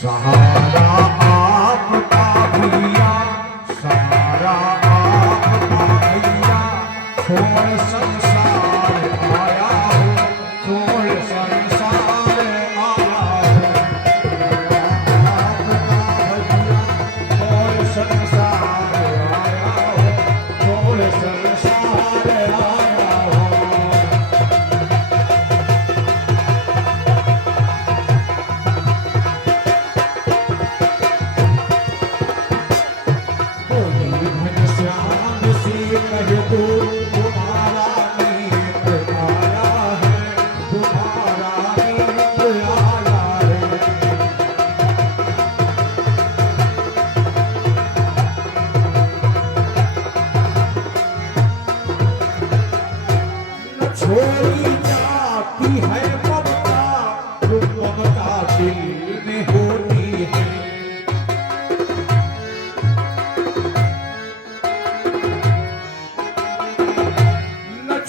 सहारा आपका भैया, सहारा आपका भैया, छोड़ संसार आया हो, छोड़ संसार आया हो। आपका भैया, छोड़ संसार आया हो, छोड़ संसार आया हो। श्याम से कह दो तुम्हारा नीत आया है, तुम्हारा नीत आया है। न छोड़ी जाती है ममता, जो ममता दिल में होती है।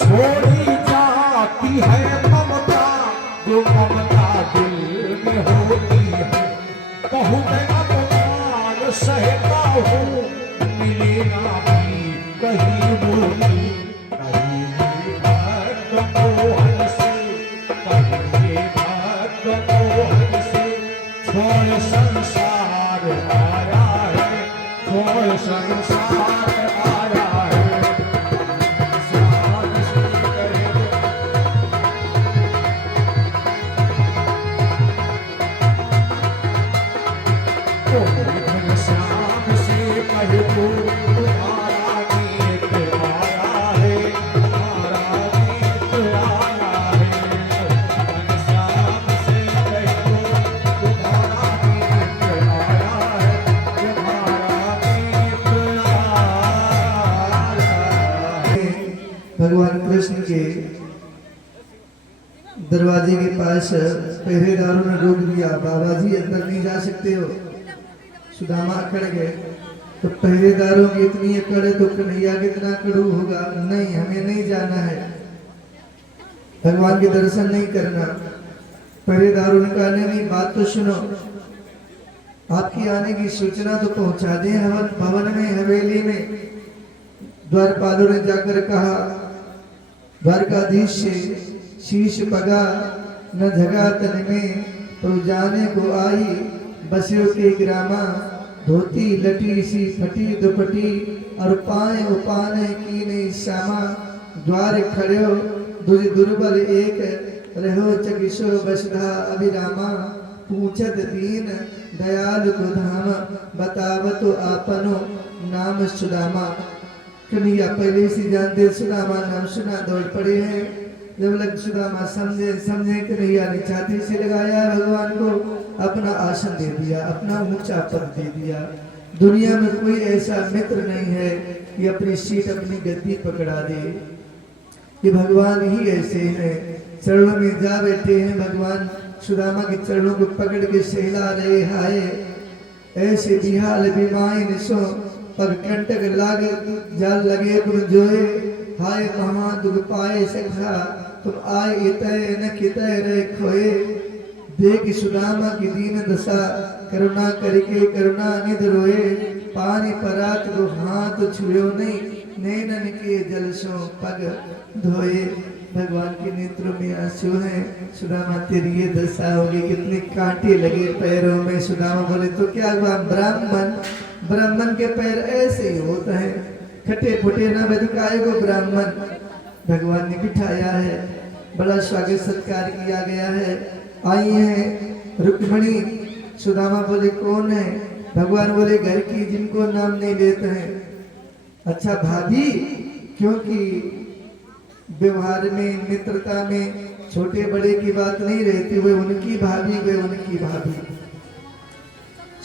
छोड़ी जाती है ममता, जो ममता दिल में होती है। बहुत अपमान सहता हूँ, मिलेगा भी कहीं बोली, कहीं भक्त मोहन से, कहीं भक्त मोहन से। छोड़ संसार आया है, छोड़ संसार आया है। श्याम से कह दो तुम्हारा नीत आया है, तुम्हारा नीत आया है। श्याम से कह दो तुम्हारा नीत आया है, तुम्हारा नीत आया है। भगवान कृष्ण के दरवाजे के पास पहरेदारों ने रोक दिया, बाबा जी अंदर नहीं जा सकते हो। सुदामा अकड़ गए, तो पहरेदारों की इतनी अकड़ है तो कन्हैया कितना कड़ू होगा। नहीं, हमें नहीं जाना है, भगवान के दर्शन नहीं करना। पहरेदारों ने कहा नहीं, बात तो सुनो, आपकी आने की सूचना तो पहुंचा दें भवन में, हवेली में। द्वारपालों ने जाकर कहा, द्वारकाधीश से शीश पगा न जगा तन में, तो जाने को आई बस्यो के ग्रामा। धोती लटी सी फटी दुपटी, और पाए उपाने की नहीं श्यामा। द्वार खड़ो दुज दुर्बल एक, रहो चकिशो बसधा अभिरामा। पूछत दीन दयाल को धाम, बतावतो आपनो नाम सुदामा। कन्हैया पहले से जानते, सुदामा नाम सुना दौड़ पड़े हैं। जब लग सुदामा समझे कन्हैया ने छाती से लगाया, भगवान को अपना आसन दे दिया, अपना ऊंचा पद दे दिया। दुनिया में कोई ऐसा मित्र नहीं है कि अपनी सीट अपनी गद्दी पकड़ा दे। ये भगवान ही ऐसे हैं, चरणों में जा बैठे हैं। भगवान सुदामा के चरणों को पकड़ के सहला रहे। हाय ऐसे बिहाल बिमाइन सो, पग कंटक लागे जाल लगे तुम जोए। हाय महा दुख पाए सखा, तुम आए इतय न कितय रहे खोए। देख सुदामा की दीन दशा, करुणा करके करुणा निध रोए। पानी परात को हाथ छुयो नहीं, नैनन के जल सो पग धोए। भगवान के नेत्रों में आंसू हैं। सुदामा तेरी ये दशा होगी, कितने कांटे लगे पैरों में। सुदामा बोले तो क्या हुआ, ब्राह्मण के पैर ऐसे ही होते हैं, खटे फुटे ना बदकाए को ब्राह्मण। भगवान ने बिठाया है, बड़ा स्वागत सत्कार किया गया है। आई हैं रुक्मणी। सुदामा बोले कौन है? भगवान बोले घर की, जिनको नाम नहीं लेते हैं। अच्छा भाभी, क्योंकि व्यवहार में मित्रता में छोटे बड़े की बात नहीं रहती, वे उनकी भाभी, वे उनकी भाभी।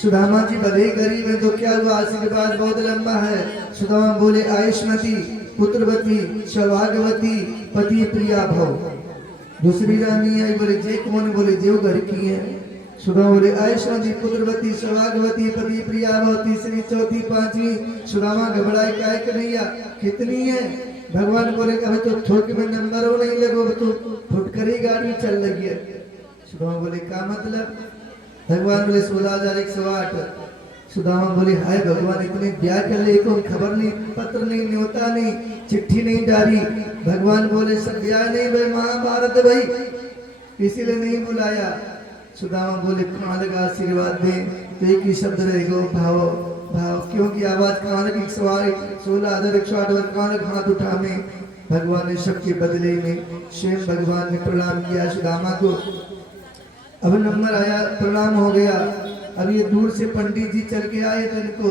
सुदामा जी भले गरीब है तो क्या हुआ, आशीर्वाद बहुत लंबा है। सुदामा बोले आयुष्मती पुत्रवती सौभाग्यवती पति प्रिया भव। दूसरी रानी आई, बोले जे कौन? बोले जो घर की है। सुदामा बोले आयुष्मती पुत्रवती सौभाग्यवती पति प्रिया भव। तीसरी चौथी पांचवी। सुदामा घबराए, काय कन्हैया कितनी है? भगवान बोले अभी तो थोक में नंबर नहीं लगो, तो फुटकरी गाड़ी चल रही है। सुदामा बोले का मतलब? भगवान बोले 16,108। सुदामा बोले हाय भगवान, इतने ब्याह कर ले, कोई खबर नहीं, पत्र नहीं, न्योता नहीं, चिट्ठी नहीं डाली। भगवान बोले सब ब्याह नहीं भाई, महाभारत भाई, इसीलिए नहीं बुलाया। सुदामा बोले कहाँ लगा आशीर्वाद दे, तो एक ही शब्द रहेगा भाव भाव, क्योंकि आवाज कहाँ लगी 16,108 कहाँ लग हाथ उठा में। भगवान ने सबके बदले में स्वयं भगवान ने प्रणाम किया सुदामा को। अब नंबर आया, प्रणाम हो गया। अब ये दूर से पंडित जी चल के आए तो इनको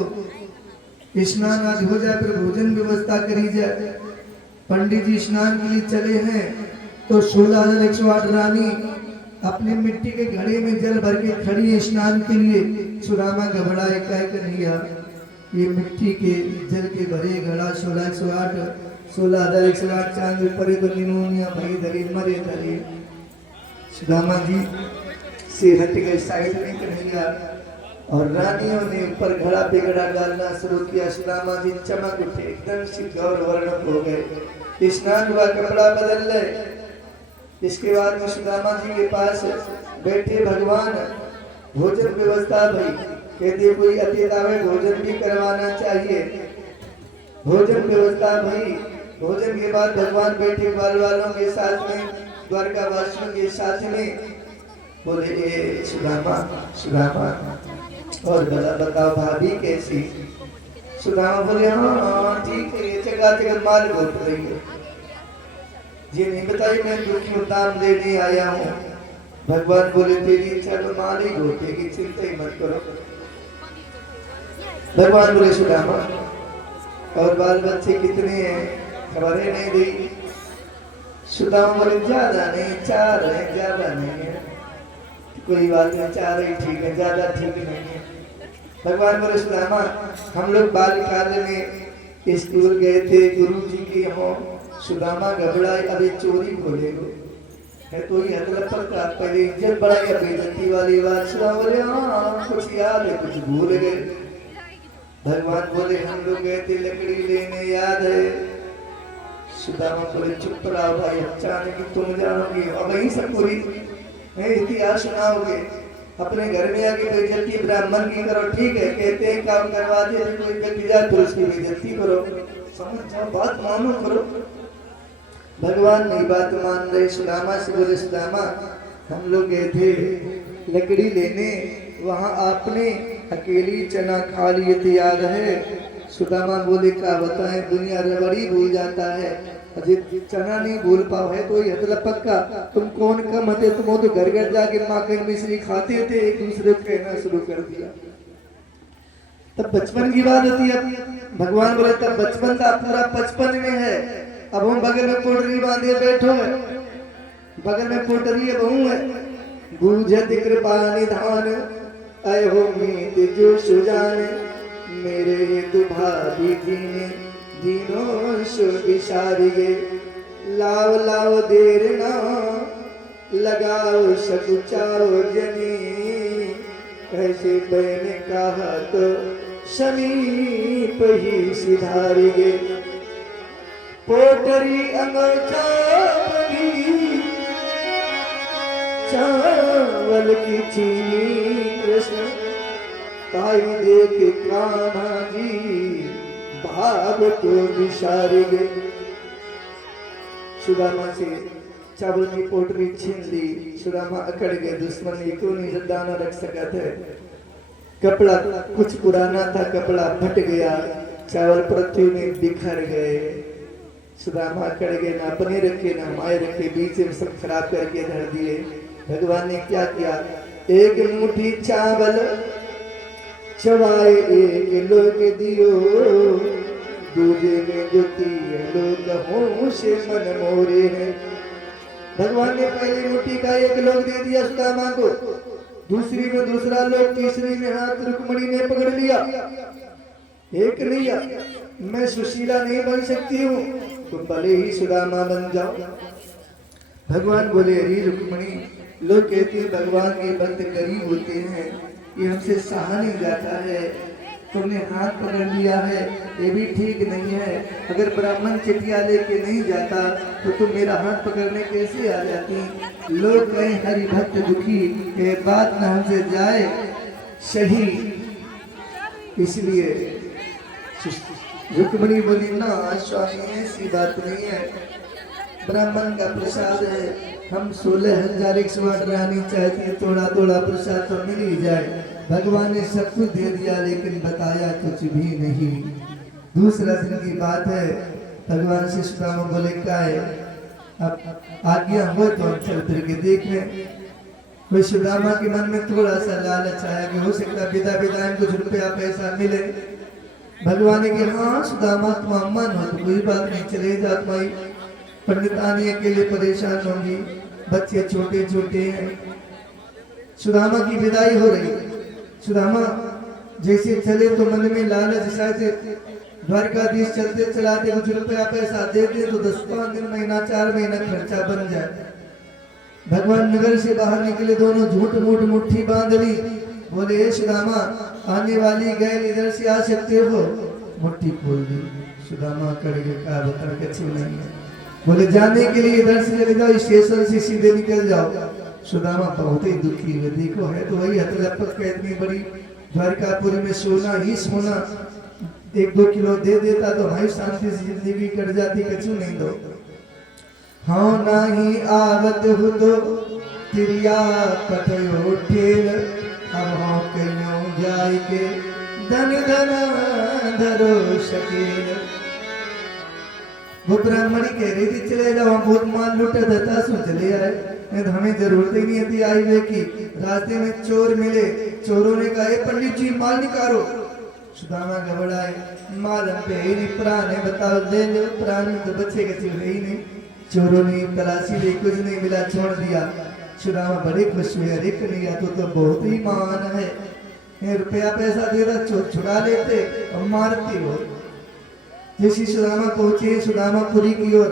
स्नान आज हो जाए, फिर भोजन व्यवस्था करी जाए। पंडित जी स्नान के लिए चले हैं तो 16,108 रानी अपने मिट्टी के घड़े में जल भर के खड़ी है स्नान के लिए। सुदामा घबराए, कह कन्हैया ये मिट्टी के जल के भरे घड़ा 16,108 चांद ऊपर तो निमोनिया भई धरी मरे धरी। सुदामा जी से हट गए साइड में कन्हैया, और रानियों ने ऊपर घड़ा पे घड़ा डालना शुरू किया। सुदामा जी चमक उठे, एकदम से गौर वर्णन हो गए। स्नान हुआ, कपड़ा बदल गए। इसके बाद में सुदामा जी के पास बैठे भगवान, भोजन व्यवस्था भई, कहते कोई अतिथि आवे भोजन भी करवाना चाहिए। भोजन व्यवस्था भई, भोजन के बाद भगवान बैठे बाल वालों के साथ में, द्वारका वासियों के साथ में। बोले ए सुदामा, सुदामा और बताओ भाभी कैसी? सुदामा बोले हाँ ठीक है, जगह जगह माल घोट रही है। जी नहीं बताई, मैं दुखी दाम देने आया हूँ। भगवान बोले तेरी इच्छा तो माल ही घोटेगी, चिंता ही मत करो। भगवान बोले सुदामा और बाल बच्चे कितने हैं, खबरें नहीं दी। सुदामा बोले ज्यादा नहीं, 4 है, ज्यादा नहीं है। कोई बात नहीं, 4 ही ठीक है, ज्यादा ठीक नहीं है। भगवान बोले सुदामा हम लोग बालकाल में स्कूल गए थे, गुरु जी के यहाँ। सुदामा घबराए, अभी चोरी खोलेगो है तो ये हतलपल का पहले इज्जत बढ़ाई, बेइज्जती वाली बात। सुदामा बोले हाँ कुछ याद है, कुछ भूल गए। भगवान बोले हम लोग गए थे लकड़ी लेने, याद है? सुदामा बोले चुप रहो भाई, अचानक तुम जानोगी और वहीं से पूरी इतिहास सुनाओगे। अपने घर में आके बेइज्जती ब्राह्मण की करो, ठीक है, कहते हैं काम करवाते हैं, कोई व्यक्ति जाए तो उसकी बेइज्जती करो, समझ जाओ, बात मानो करो। भगवान नहीं बात मान रहे। सुदामा से बोले सुदामा हम लोग गए थे लकड़ी लेने, वहां आपने अकेली चना खा लिए थे, याद है? सुदामा बोले क्या बताएं, दुनिया रबड़ी भूल जाता है, अजय चना नहीं भूल पाओ है तो ये पक्का। तुम कौन कम थे, तुम तो घर घर जाके माखन मिश्री खाते थे, एक दूसरे को कहना शुरू कर दिया। तब बचपन की बात होती है। भगवान बोले तब बचपन था, पूरा 55 में है। अब हम बगल में पोटरी बांधे बैठो है, बगल में पोटरी है, बहू है। बूझत कृपा निधान अय हो मीत जो सुजान, मेरे हेतु भाभी जी ने दिनों सो विसारिए। लाव लाव देर ना लगाओ सकुचाओ जनी, कैसे बहन कहा तो समीप ही सिधारिए। पोटरी अंगूठा बनी चावल की चीनी, कृष्ण ताई देख कान्हा जी भाव को विसारेंगे। सुदामा से चावल की पोटरी छीन ली, सुदामा अकड़ गए, दुश्मन ने क्यों नहीं दाना रख सका था। कपड़ा कुछ पुराना था, कपड़ा फट गया, चावल पृथ्वी में बिखर गए। सुदामा अकड़ गए, ना अपने रखे ना हमारे रखे, बीच में सब खराब करके धर दिए। भगवान ने क्या किया, एक मुट्ठी चावल चवाए एक लोग दियो, दूजे में ज्योति लोग हो से मन मोरे है। भगवान ने पहली मुट्ठी का एक लोग दे दिया सुदामा को, दूसरी में दूसरा लोग, तीसरी में हाथ रुक्मणी ने पकड़ लिया। एक लिया, मैं सुशीला नहीं बन सकती हूँ, तुम भले ही सुदामा बन जाओ। भगवान बोले अरे रुक्मणी, लोग कहते हैं भगवान के भक्त गरीब होते हैं, ये हमसे सहा नहीं जाता है, तुमने हाथ पकड़ लिया है, ये भी ठीक नहीं है। अगर ब्राह्मण चिट्ठिया लेके नहीं जाता तो तुम मेरा हाथ पकड़ने कैसे आ जाती। लोग कहें हरि भक्त दुखी, ये बात न हमसे जाए सही। इसलिए रुक्मणी बोली ना स्वामी ऐसी बात नहीं है, ब्राह्मण का प्रसाद है, हम 16,000 रानी चाहते हैं, थोड़ा थोड़ा प्रसाद तो मिल ही जाए। भगवान ने सब कुछ दे दिया लेकिन बताया कुछ भी नहीं। दूसरा दिन की बात है, भगवान से सुदामा बोले क्या है, अब आज्ञा हो तो हम चल फिर के देख लें। कोई सुदामा के मन में थोड़ा सा लालच आया कि हो सकता विदा विदा कुछ रुपया पैसा मिले। भगवान ने कहा हाँ सुदामा तुम मन हो तो कोई बात नहीं, चले जा। तुम्हारी पंडितानी के लिए परेशान होंगी, बच्चे छोटे छोटे हैं। सुदामा की विदाई हो रही, सुदामा जैसे चले तो मन में लालच शायद द्वारकाधीश चलते चलाते कुछ रुपया पैसा देते तो 10-5 दिन महीना 4 महीना खर्चा बन जाए। भगवान नगर से बाहर निकले, दोनों झूठ मूठ मुट्ठी बांध ली। बोले हे सुदामा आने वाली गैल इधर से आ सकते हो, मुट्ठी खोल दी। सुदामा करके कहा बता कछु नहीं है। बोले जाने के लिए इधर से चले जाओ, स्टेशन से सीधे निकल जाओ। सुदामा बहुत ही दुखी हुए, देखो है तो वही हतलपक का इतनी बड़ी द्वारकापुरी में सोना ही सोना, 1-2 किलो दे देता तो हमारी शांति से जिंदगी कट जाती, कछु नहीं दो। हाँ नाही आवत हो तो तिरिया पटयो ठेल, अब हाँ कहीं जाए के धन धन धरो शकेल। वो ब्राह्मणी कह रही थी चले जाओ, बहुत माल लुटा देता सो चले आए, हमें जरूरत ही नहीं थी आईवे की। रास्ते में चोर मिले, चोरों ने कहा पंडित जी माल निकालो। सुदामा घबराए, माल हम पे ही नहीं, प्राण है बताओ ले लो, प्राण तो बच्चे के है ही नहीं। चोरों ने तलाशी ली, कुछ नहीं मिला, छोड़ दिया। सुदामा बड़े खुश हुए, अरे कन्हैया तो बहुत ही मान है, रुपया पैसा दे रहा चोर छुड़ा लेते और मारती हो। जैसी सुदामा पहुंचे सुदामापुरी की ओर,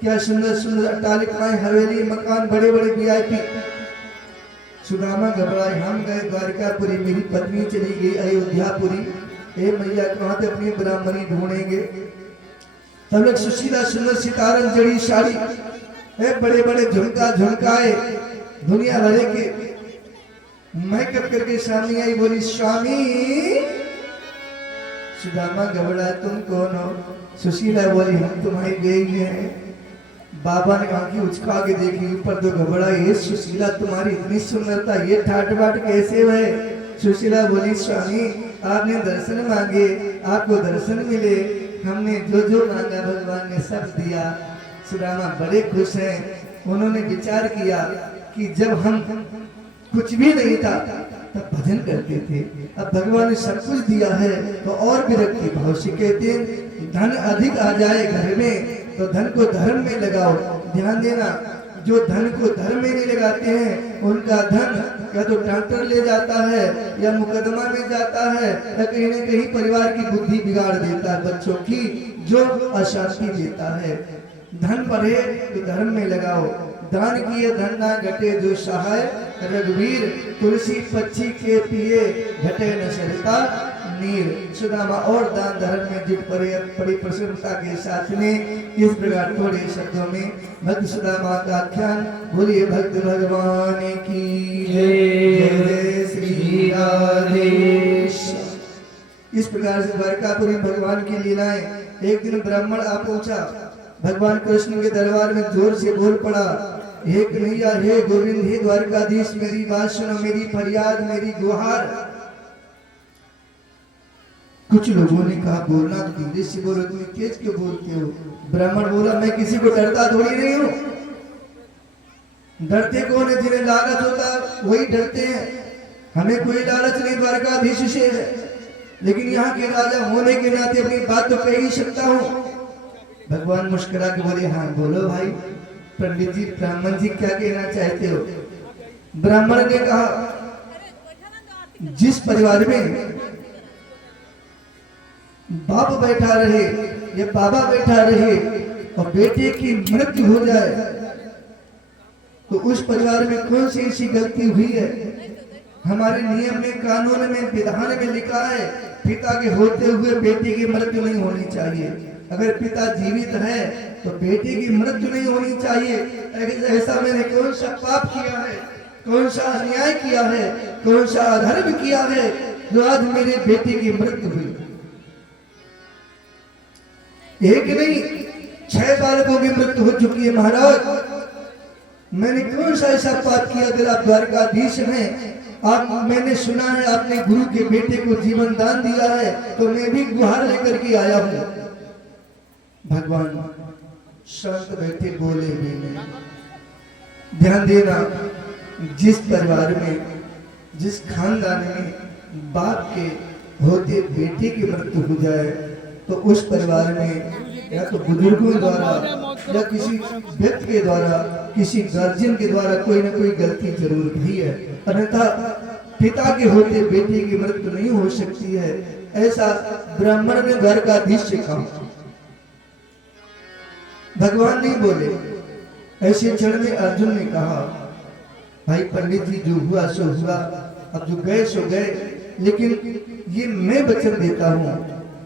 क्या सुंदर सुंदर अट्टालिकाएं, हवेली, मकान, बड़े बड़े वीआईपी। सुदामा घबराए, हम गए द्वारकापुरी, मेरी पत्नी चली गई अयोध्यापुरी, ए मैया कहाँ थे अपनी ब्राह्मणी ढूंढेंगे। तब लोग सुशीला सुंदर सितारन जड़ी साड़ी, बड़े बड़े झुमका झुमकाए दुनिया भरे के, मेकअप करके सामने आई, बोली स्वामी। सुदामा घबराए, तुम कौन हो। सुशीला बोली हम तुम्हारी गई हैं। बाबा ने आंखें उचका के देखी ऊपर तो घबराई, ये सुशीला तुम्हारी इतनी सुंदरता, ये ठाट बाट कैसे है। सुशीला बोली स्वामी आपने दर्शन मांगे, आपको दर्शन मिले, हमने जो जो मांगा भगवान ने सब दिया। सुदामा बड़े खुश हैं। उन्होंने विचार किया कि जब हम कुछ भी नहीं था तब भजन करते थे, अब भगवान ने सब कुछ दिया है तो और विरक्ति भाव से कहते हैं धन अधिक आ जाए घर में तो धन को धर्म में लगाओ। ध्यान देना, जो धन को धर्म में नहीं लगाते हैं उनका धन या तो डॉक्टर ले जाता है या मुकदमा में जाता है या कहीं न कहीं परिवार की बुद्धि बिगाड़ देता है, बच्चों की जो अशांति देता है। धन बढ़े तो धर्म में लगाओ, दान किए धन ना घटे जो सहाय, रघुवीर तुलसी पक्षी के पिए घटे न सरिता नीर। सुदामा और दान धर्म में जुट पड़े, बड़ी प्रसन्नता के साथ में इस प्रकार थोड़े शब्दों में भक्त सुदामा का आख्यान। बोलिए भक्त भगवान की जय, जय श्री राधे। इस प्रकार से द्वारकापुरी भगवान की लीलाएं। एक दिन ब्राह्मण आ पहुंचा, भगवान कृष्ण के दरबार में जोर से बोल पड़ा, हे कन्हैया, हे गोविंद, हे द्वारकाधीश, मेरी बात सुनो, मेरी फरियाद, मेरी गुहार। कुछ लोगों ने कहा बोलना तो धीरे से बोलो, तुम तेज क्यों बोलते हो। ब्राह्मण बोला मैं किसी को डरता थोड़ी नहीं हूं। डरते कौन है, जिन्हें लालच होता है वही डरते हैं। हमें कोई लालच नहीं द्वारकाधीश से है, लेकिन यहाँ के राजा होने के नाते अपनी बात तो कह ही सकता हूँ। भगवान मुस्कुरा के बोले हाँ बोलो भाई। पंडित जी, ब्राह्मण जी क्या कहना चाहते हो। ब्राह्मण ने कहा जिस परिवार में बाप बैठा रहे या बाबा बैठा रहे और बेटे की मृत्यु हो जाए तो उस परिवार में कौन सी ऐसी गलती हुई है। हमारे नियम में, कानून में, विधान में लिखा है पिता के होते हुए बेटी की मृत्यु नहीं होनी चाहिए। अगर पिता जीवित है तो बेटी की मृत्यु नहीं होनी चाहिए। ऐसा मैंने कौन सा पाप किया है, कौन सा अन्याय किया है, कौन सा अधर्म किया है जो आज मेरे बेटी की मृत्यु हुई? एक नहीं 6 बालकों की मृत्यु हो चुकी है महाराज। मैंने कौन सा ऐसा पाप किया? अगर आप द्वारकाधीश हैं, आप, मैंने सुना है आपने गुरु के बेटे को जीवन दान दिया है, तो मैं भी गुहार लेकर के आया हूं। भगवान शांत बैठे, बोले भी नहीं। ध्यान देना, जिस परिवार में, जिस खानदान में बाप के होते बेटे की मृत्यु हो जाए तो उस परिवार में या तो बुजुर्गों द्वारा या किसी व्यक्ति के द्वारा, किसी गार्जियन के द्वारा कोई ना कोई गलती जरूर हुई है, अन्यथा पिता के होते बेटे की मृत्यु नहीं हो सकती है। ऐसा ब्राह्मण ने द्वारकाधीश से कहा। भगवान नहीं बोले। ऐसे क्षण में अर्जुन ने कहा, भाई पंडित जी, जो हुआ सो हुआ, अब जो गए सो गए, लेकिन ये मैं वचन देता हूं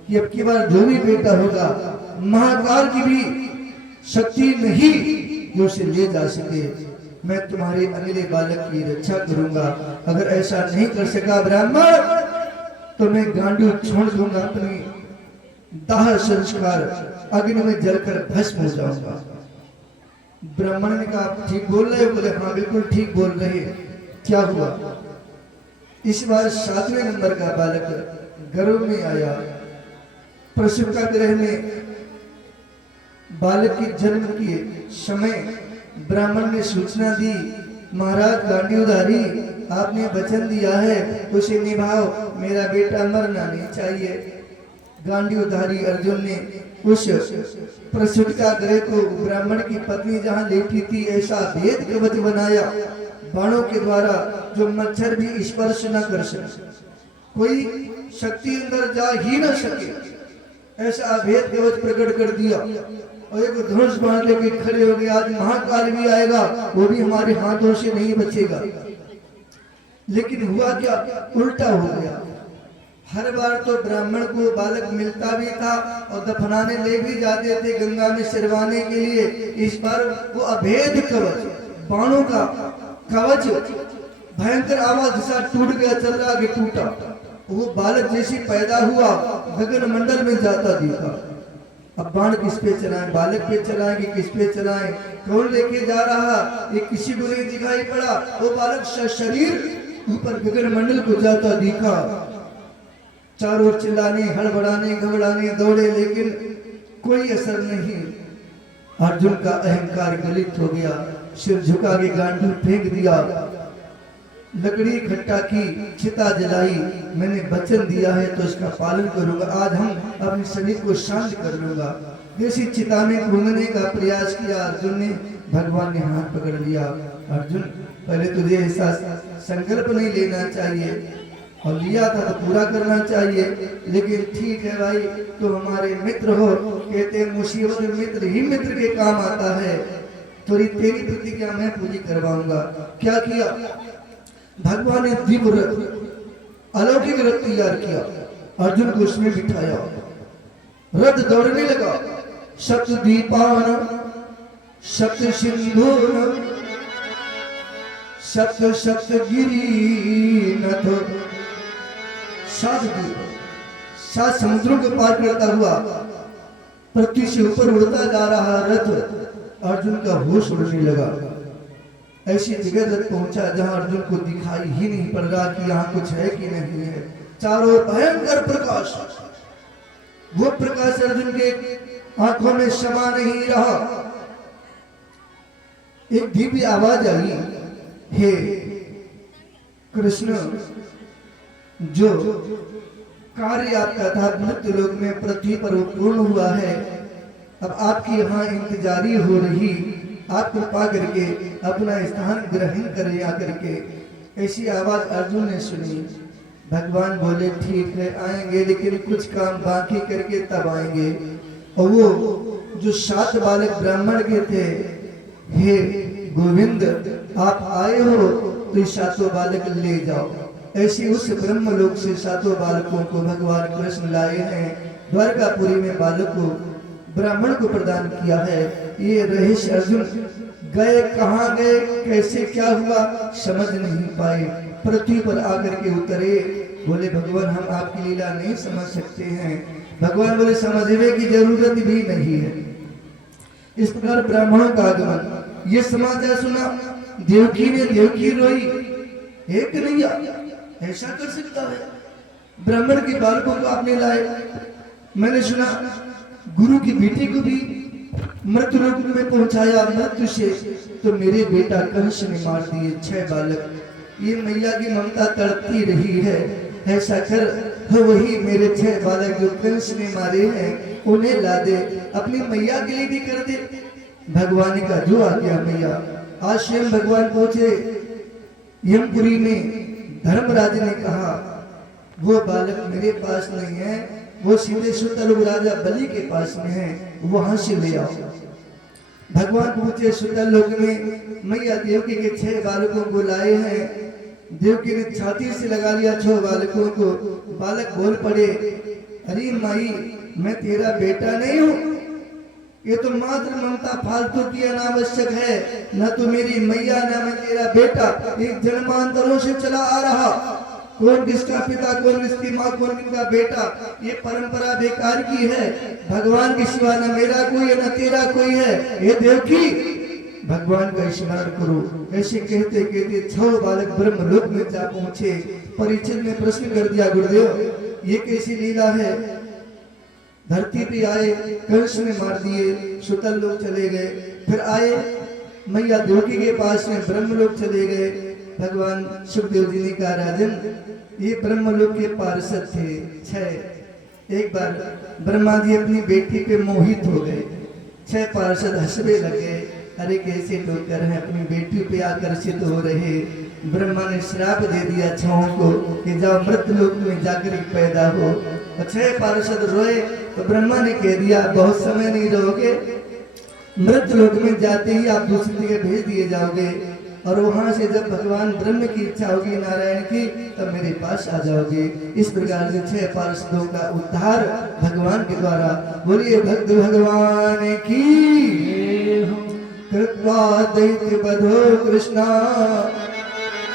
कि अब की बार जो भी बेटा होगा, महाकाल की भी शक्ति नहीं जो उसे ले जा सके, मैं तुम्हारे अगले बालक की रक्षा करूंगा। अगर ऐसा नहीं कर सका ब्राह्मण, तो मैं गांडू छोड़ दूंगा, अपनी दाह संस्कार अग्नि में जलकर भस्म हो जाऊंगा। ब्राह्मण ने कहा, ठीक बोल रहे हो? बोले हाँ बिल्कुल ठीक बोल रहे। क्या हुआ? इस बार 7वें नंबर का बालक गर्भ में आया। प्रसव का ग्रह में बालक के जन्म के समय ब्राह्मण ने सूचना दी, महाराज गांडीवधारी, आपने वचन दिया है उसे निभाओ, मेरा बेटा मरना नहीं चाहिए। गांडीवधारी अर्जुन ने उस प्रसूत का ग्रह को ब्राह्मण की पत्नी जहां लेटी थी ऐसा भेद कवच बनाया बाणों के द्वारा, जो मच्छर भी स्पर्श न कर सके, कोई शक्ति अंदर जा ही न सके, ऐसा भेद कवच प्रकट कर दिया। और एक धनुष बाण लेके खड़े हो गए, आज महाकाल भी आएगा, वो भी हमारे हाथों से नहीं बचेगा। लेकिन हुआ क्या? उल्टा हो गया। हर बार तो ब्राह्मण को बालक मिलता भी था और दफनाने ले भी जाते थे गंगा में सिरवाने के लिए। इस बार वो अभेद कवच, बाणों का कवच, भयंकर आवाज जैसा टूट गया, चल रहा आगे टूटा। वो बालक जैसे पैदा हुआ गगन मंडल में जाता दिखा। अब बाण किस पे चलाएं? बालक पे चलाएं कि किस पे चलाएं? कौन लेके जा रहा? ये किसी को नहीं दिखाई पड़ा। वो बालक शरीर ऊपर गगन मंडल को जाता दिखा। चारों ओर चिल्लाने, हड़बड़ाने, घबराने दौड़े, लेकिन कोई असर नहीं। अर्जुन का अहंकार गलित हो गया, सिर झुका के गांडू फेंक दिया, लकड़ी इकट्ठा की, चिता जलाई। मैंने वचन दिया है तो इसका पालन करूंगा। आज हम अपने शरीर को शांत कर लूंगा। जैसी चिता में घूमने का प्रयास किया अर्जुन ने, भगवान ने हाथ पकड़ लिया। अर्जुन, पहले तुझे ऐसा संकल्प नहीं लेना चाहिए, और लिया था तो पूरा करना चाहिए। लेकिन ठीक है भाई, तो हमारे मित्र हो, कहते मुसीबत में मित्र ही मित्र के काम आता है। थोड़ी तेरी प्रतिज्ञा मैं पूरी करवाऊंगा। क्या किया? भगवान ने दिव्य रथ, अलौकिक रथ तैयार किया, अर्जुन को उसमें बिठाया, रथ दौड़ने लगा। सप्त दीपान सप्त सिंधुन सप्त सप्त गिरी नथ, 7 द्वीप, 7 समुद्रों को पार करता हुआ पृथ्वी से ऊपर उड़ता जा रहा रथ। अर्जुन का होश उड़ने लगा। ऐसी जगह तक पहुंचा जहां अर्जुन को दिखाई ही नहीं पड़ रहा कि यहाँ कुछ है कि नहीं है। चारों भयंकर प्रकाश, वो प्रकाश अर्जुन के आंखों में समा नहीं रहा। एक दिव्य आवाज आई, हे कृष्ण, जो कार्य आपका था मृत्यु लोक में पृथ्वी पर वो पूर्ण हुआ है, अब आपकी यहाँ इंतजारी हो रही, आप कृपा करके अपना स्थान ग्रहण करें आकर के। ऐसी आवाज अर्जुन ने सुनी। भगवान बोले ठीक है आएंगे, लेकिन कुछ काम बाकी करके तब आएंगे। और वो जो 7 बालक ब्राह्मण के थे, हे गोविंद, आप आए हो तो 7 बालक ले जाओ। ऐसी उस ब्रह्मलोक से 7 बालकों को भगवान कृष्ण लाए हैं। द्वारकापुरी में बालक को ब्राह्मण को प्रदान किया है। ये रहस्य अर्जुन गए कहाँ गए, कैसे क्या हुआ समझ नहीं पाए। पृथ्वी पर आकर के उतरे, बोले भगवान हम आपकी लीला नहीं समझ सकते हैं। भगवान बोले समझने की जरूरत भी नहीं है। इस प्रकार ब्राह्मणों का आगमन, ये समाचार सुना, देवकी ने देवकी रोई, एक नहीं ऐसा कर सकता है। ब्राह्मण के बालकों को आपने लाए। मैंने सुना गुरु की बेटी को भी मृत्यु लोक में पहुंचाया मृत्यु से, तो मेरे बेटा कंस ने मार दिए 6 बालक। ये मैया की ममता तड़पती रही है, ऐसा कर वही मेरे 6 बालक जो कंस ने मारे हैं उन्हें ला दे, अपनी मैया के लिए भी कर दे। भगवान का जो आ गया मैया। आज स्वयं भगवान पहुंचे यमपुरी में। धर्मराज ने कहा वो बालक मेरे पास नहीं है, वो सीधे सुतल राजा बलि के पास में है, वहां से ले आओ। भगवान पहुंचे सुतल लोक में। मैया देवकी के 6 बालकों को लाए हैं। देवकी ने छाती से लगा लिया 6 बालकों को। बालक बोल पड़े, अरे माई मैं तेरा बेटा नहीं हूं, ये तो मात्र ममता फालतू की अनावश्यक है, न तो मेरी मैया न मैं तेरा बेटा। एक जन्मांतरों से चला आ रहा, कौन किसका पिता कौन किसकी माँ कौन किसका बेटा, ये परंपरा बेकार की है। भगवान के सिवा न मेरा कोई है न तेरा कोई है। ये देवकी भगवान का स्मरण करो। ऐसे कहते कहते 6 बालक ब्रह्मलोक में जा पहुंचे। परीक्षित ने प्रश्न कर दिया, गुरुदेव ये कैसी लीला है। धरती पे आए, कंस ने मार दिए, सुतल लोग चले गए, फिर आए मैया देवकी के पास में ब्रह्मलोक चले गए। भगवान सुखदेव जी ने कहा राजन ये ब्रह्मलोक के पार्षद थे 6। एक बार ब्रह्मा जी अपनी बेटी पे मोहित हो गए, 6 पार्षद हंसने लगे, अरे कैसे लोग कर हैं अपनी बेटी पे आकर्षित हो रहे। ब्रह्मा ने श्राप दे दिया 6 को कि जाओ मृतलोक में जाकर पैदा हो। 6 पार्षद रोए तो ब्रह्मा ने कह दिया बहुत समय नहीं रहोगे, मृतलोक में जाते ही आप दूसरी जगह भेज दिए जाओगे, और वहां से जब भगवान ब्रह्म की इच्छा होगी नारायण की तब मेरे पास आ जाओगे। इस प्रकार से 6 पार्षदों का उद्धार भगवान के द्वारा। बोलिए भक्त भगवान की। कृत्वा दैत्य बधो कृष्णा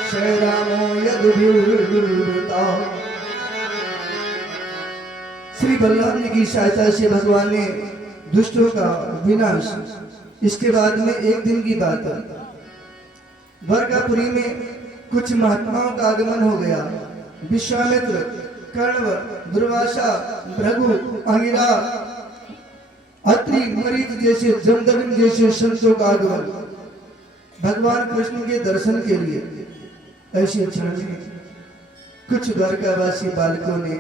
श्री रामो यदुभिर्वृता। श्री बलराम जी की सहायता से भगवान ने दुष्टों का विनाश। इसके बाद में एक दिन की बात है, द्वारकापुरी में कुछ महात्माओं का आगमन हो गया। विश्वामित्र, कण्व, दुर्वासा, भृगु, अंगिरा, अत्रि, मरीच जैसे जमदग्नि जैसे संतों का आगमन भगवान कृष्ण के दर्शन के लिए। ऐसे क्षण में कुछ द्वारकावासी बालकों ने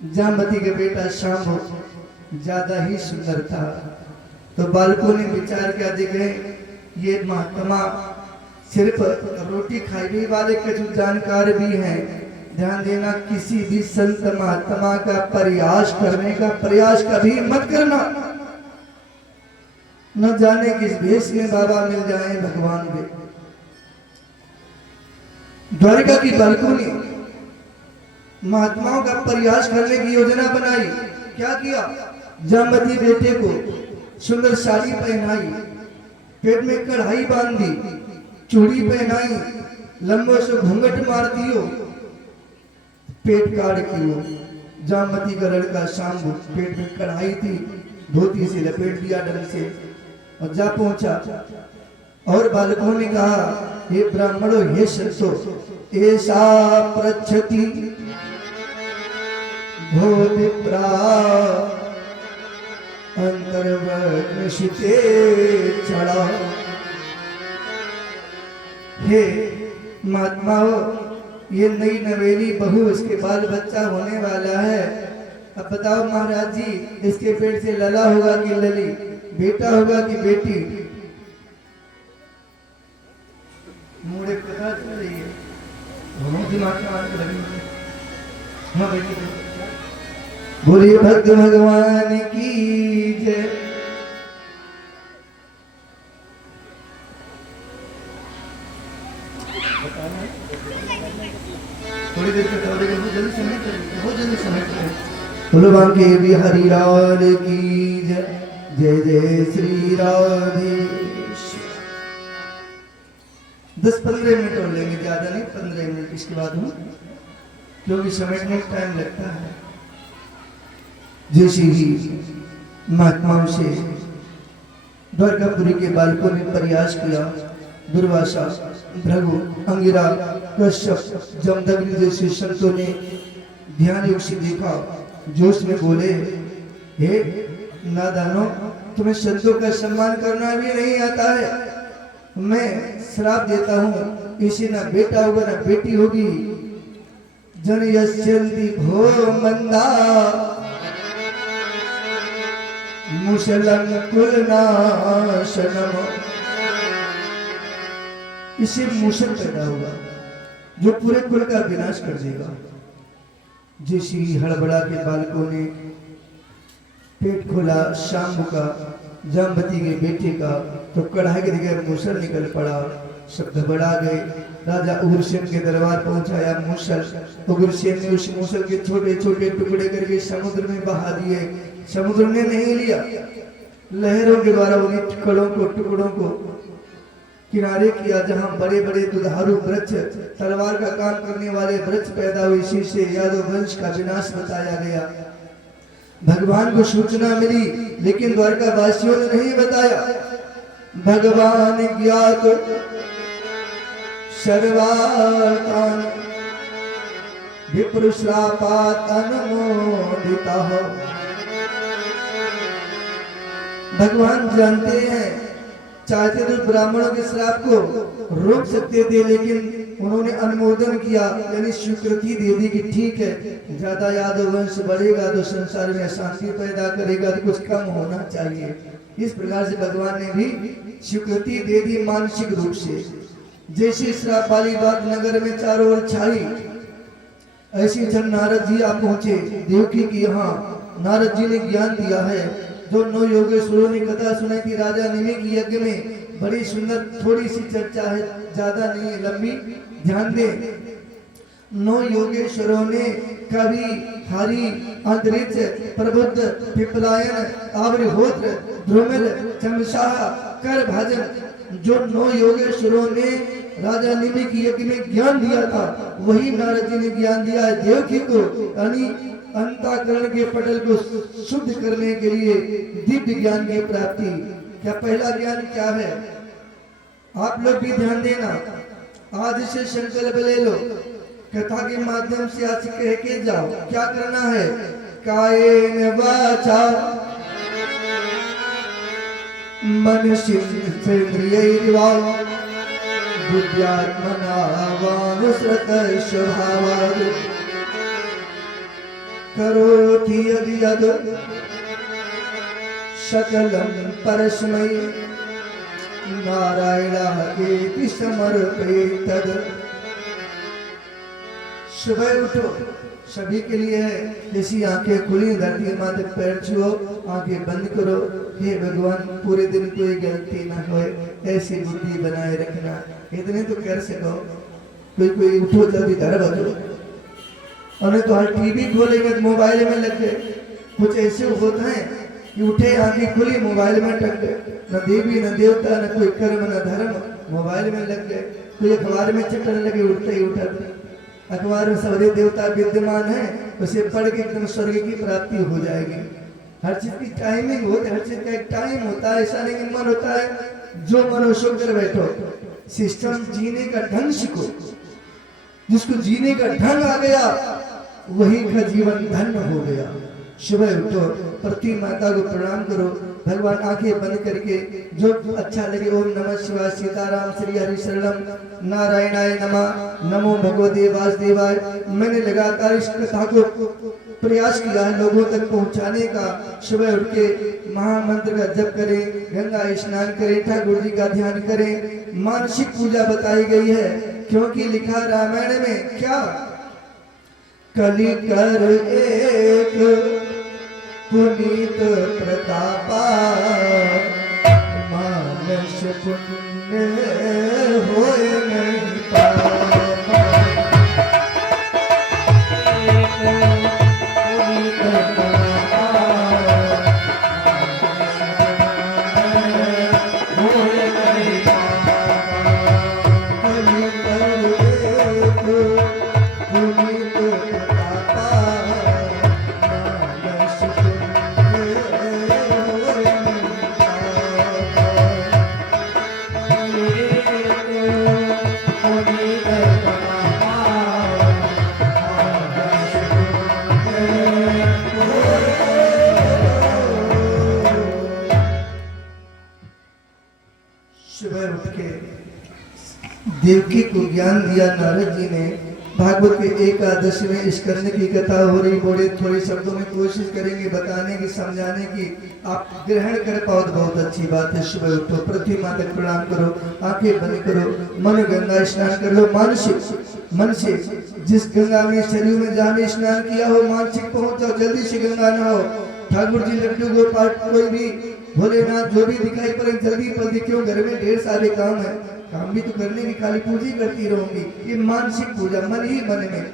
जामवती का बेटा शांभु ज्यादा ही सुंदर था, तो बालकों ने विचार किया, देखे ये महात्मा सिर्फ रोटी खाने वाले कुछ जानकार भी हैं। ध्यान देना, किसी भी संत महात्मा का प्रयास करने का प्रयास कभी मत करना, न जाने किस भेष में बाबा मिल जाए भगवान में। द्वारिका की बालकों ने महात्माओं का प्रयास करने की योजना बनाई। क्या किया, जामवती बेटे को सुंदर साड़ी पहनाई, पेट में कढ़ाई बांधी, चूड़ी पहनाई, लंबो से घूंघट मार दियो, पेट काट कियो। जामवती का लड़का शांभु पेट में कढ़ाई थी, धोती से लपेट दिया ढंग से और जा पहुंचा। और बालकों ने कहा, हे ब्राह्मणों हे संतो, ऐसा पृच्छति भूतिप्रा अंतर्वग्निशिते चढ़ा। हे महात्माओं, ये नई नवेली बहू, इसके बाल बच्चा होने वाला है। अब बताओ महाराज जी, इसके पेट से लला होगा कि लली, बेटा होगा कि बेटी? मुड़े पता चल रही है, दिमाग में आने लगी। हाँ बेटी, बोलिए भक्त भगवान की जय। बताना थोड़ी देर का दौड़ेगा, वो जल्दी समेट करेंगे, वो जल्दी समेट करेंगे। बोलो बांके बिहारी लाल की जय, जय जय श्री राधेश। 10-15 मिनट और लेंगे, ज्यादा नहीं, 15 मिनट, इसके बाद हम, क्योंकि समेटने में टाइम लगता है। जैसे ही महात्माओं से द्वारकापुरी के बालकों ने प्रयास किया, दुर्वासा, भृगु, अंगिरा, कश्यप, जमदग्नि जैसे संतों ने ध्यान योग से देखा, जोश में बोले, हे नादानो, तुम्हें संतों का सम्मान करना भी नहीं आता है। मैं श्राप देता हूँ, इसे ना बेटा होगा ना बेटी होगी। जन यस्यन्ति भो मंदा मुसलम कुलनाशनम, इसे मूषक पैदा होगा जो पूरे कुल का विनाश कर देगा। जैसे ही हड़बड़ा के बालकों ने पेट खोला शाम्ब का, जामवती के बेटे का, तो कढ़ाई के जगह मूसल निकल पड़ा। सब घबरा गए। राजा उग्रसेन के दरबार पहुंचाया मूसल। उग्रसेन ने उस मूसल के छोटे छोटे टुकड़े करके समुद्र में बहा दिए। समुद्र ने नहीं लिया, लहरों के द्वारा उन्हीं टुकड़ों को किनारे किया। जहां बड़े बड़े दुधारू वृक्ष, तलवार का काम करने वाले वृक्ष पैदा हुए, इसी से यादव वंश का विनाश बताया गया। भगवान को सूचना मिली, लेकिन द्वारका वासियों ने नहीं बताया। भगवान ज्ञात सर्वार्थान विप्र श्रापात् अनुमोदितः। भगवान जानते हैं, चाहते तो ब्राह्मणों के श्राप को रोक सकते थे, लेकिन उन्होंने अनुमोदन किया, यानी स्वीकृति दे दी कि ठीक है, ज्यादा यादव वंश बढ़ेगा तो संसार में अशांति पैदा करेगा, तो कुछ कम होना चाहिए। इस प्रकार से भगवान ने भी स्वीकृति दे दी मानसिक रूप से। जैसे श्राप वाली बात नगर में चारों ओर छाई, ऐसी जब नारद जी आ पहुंचे देवकी की यहाँ, नारद जी ने ज्ञान दिया है। जो 9 योगेश्वरों ने कथा सुनाई थी राजा निमिक यज्ञ में, बड़ी सुंदर, थोड़ी सी चर्चा है, ज्यादा नहीं है, लंबी, ध्यान दें। 9 योगेश्वरों ने कवि, हरि, अंतरिक्ष, प्रबुद्ध, पिपलायन, आवृहोत्र, ध्रुमिल, चमशाह, कर भाजन, जो 9 योगेश्वरों ने राजा निमिक यज्ञ में ज्ञान दिया था, वही नारद जी ने ज्ञान दिया है देवकी को, यानी अंतःकरण के पटल को शुद्ध करने के लिए दिव्य ज्ञान की प्राप्ति। क्या पहला ज्ञान क्या है? आप लोग भी ध्यान देना, आज से संकल्प ले लो, कथा के माध्यम से आज कह के जाओ। क्या करना है? कायेन वाचा मनसेन्द्रियैर्वा बुद्ध्यात्मना वानुसृतः स्वभावात् करोति यदि यद् सकलं परस्मै नारायणायेति समर्पयेत् तद्। सुबह उठो, सभी के लिए है। जैसी आंखें खुली, धरती माँ तक पैर छुओ, आंखें बंद करो। हे भगवान, पूरे दिन कोई गलती ना हो, ऐसी बुद्धि बनाए रखना। इतने तो कर सको। कोई उठो, जल्दी धर बजो, और तो हर टीवी खोलेंगे तो मोबाइल में लग गए। कुछ ऐसे होते हैं कि उठे, आंखें खुली, मोबाइल में टक गए। न देवी न देवता, न कोई कर्म न धर्म, मोबाइल में लग गए। कोई अखबार में चिपकने लगे, उठते ही उठा। अखबार में सारे देवता विद्यमान है, उसे पढ़ के एकदम स्वर्ग की प्राप्ति हो जाएगी। हर चीज की टाइमिंग होती है, हर चीज का एक टाइम होता है। ऐसा नहीं मन होता है जो मनो सो कर बैठो। सिस्टम जीने का ढंग सीखो। जिसको जीने का ढंग आ गया, वही का जीवन धन्य हो गया। सुबह उठो, प्रति माता को प्रणाम करो, भगवान आंखें बंद करके जो अच्छा लगे, ओम नमः शिवाय, सीताराम, श्री हरि शरणम, नारायणाय नमः, नमो भगवते वासुदेवाय। मैंने लगातार इस कथा को प्रयास किया है लोगों तक पहुंचाने का। सुबह उठ के महामंत्र का जप करें, गंगा स्नान करें, ठाकुर जी का ध्यान करें। मानसिक पूजा बताई गई है, क्योंकि लिखा रामायण में क्या, कलि कर एक पुनीत प्रतापा, मानस पुण्य होए नहीं पापा। देवकी को ज्ञान दिया नारद जी ने। भागवत के एकादश में इस करने की कथा हो रही, बड़े थोड़े शब्दों में कोशिश करेंगे बताने की, समझाने की। आप ग्रहण कर पाओ तो बहुत अच्छी बात है। सुबह उठो, पृथ्वी माता को प्रणाम करो, आंखें बंद करो, मन गंगा स्नान कर लो। मानसिक मन से जिस गंगा में शरीर में जाने स्नान किया हो, मानसिक पहुंच जाओ, जल्दी से गंगा नहाओ। ठाकुर जी, लड्डू गोपाल, कोई भी भोलेनाथ जो भी दिखाई पड़े, जल्दी जल्दी, क्यों घर में ढेर सारे काम है, काम भी तो करने की, खाली पूजा करती रहूंगी। ये मानसिक पूजा, मन ही मन में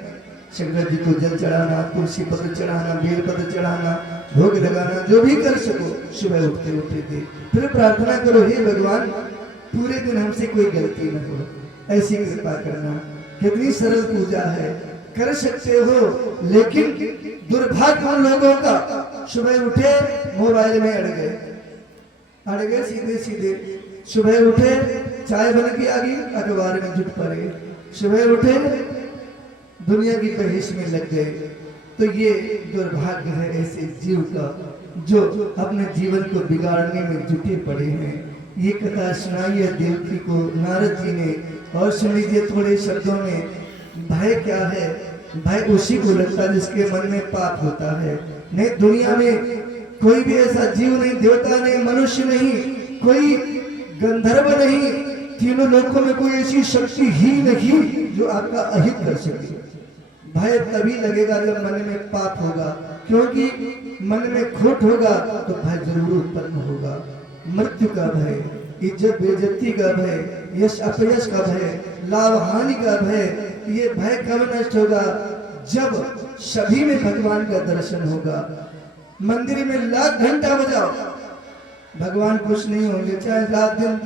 शंकर जी को जल चढ़ाना, तुलसी पत्र चढ़ाना, बेल पत्र चढ़ाना, भोग लगाना, जो भी कर सको। सुबह उठते उठते थे फिर प्रार्थना करो, हे भगवान पूरे दिन हमसे कोई गलती न हो, ऐसी कृपा करना। कितनी सरल पूजा है, कर सकते हो। लेकिन दुर्भाग्य उन लोगों का, सुबह उठे मोबाइल में अड़ गए सीधे सीधे। सुबह उठे चाय बन के आ गई, अखबार में जुट पड़े। सुबह उठे दुनिया की बहस में लग गए। तो ये दुर्भाग्य है ऐसे जीव का जो अपने जीवन को बिगाड़ने में जुटे पड़े हैं। ये कथा सुनाई है देवकी को नारद जी ने। और सुन लीजिए थोड़े शब्दों में, भय क्या है? भय उसी को लगता है जिसके मन में पाप होता है। नहीं, दुनिया में कोई भी ऐसा जीव नहीं, देवता नहीं, मनुष्य नहीं, कोई गंधर्व नहीं, तीनों लोकों में कोई ऐसी शक्ति ही नहीं जो आपका अहित कर सके। भय तभी लगेगा जब मन में पाप होगा, क्योंकि मन में खोट होगा तो भय जरूर उत्पन्न होगा। मृत्यु का भय, इज्जत बेइज्जती का भय, यश अपयश का भय, लाभ हानि का भय। ये भय कब नष्ट होगा? जब सभी में भगवान का दर्शन होगा। मंदिर में लाख घंटा बजाओ, भगवान खुश नहीं होंगे। चाहे रात दिन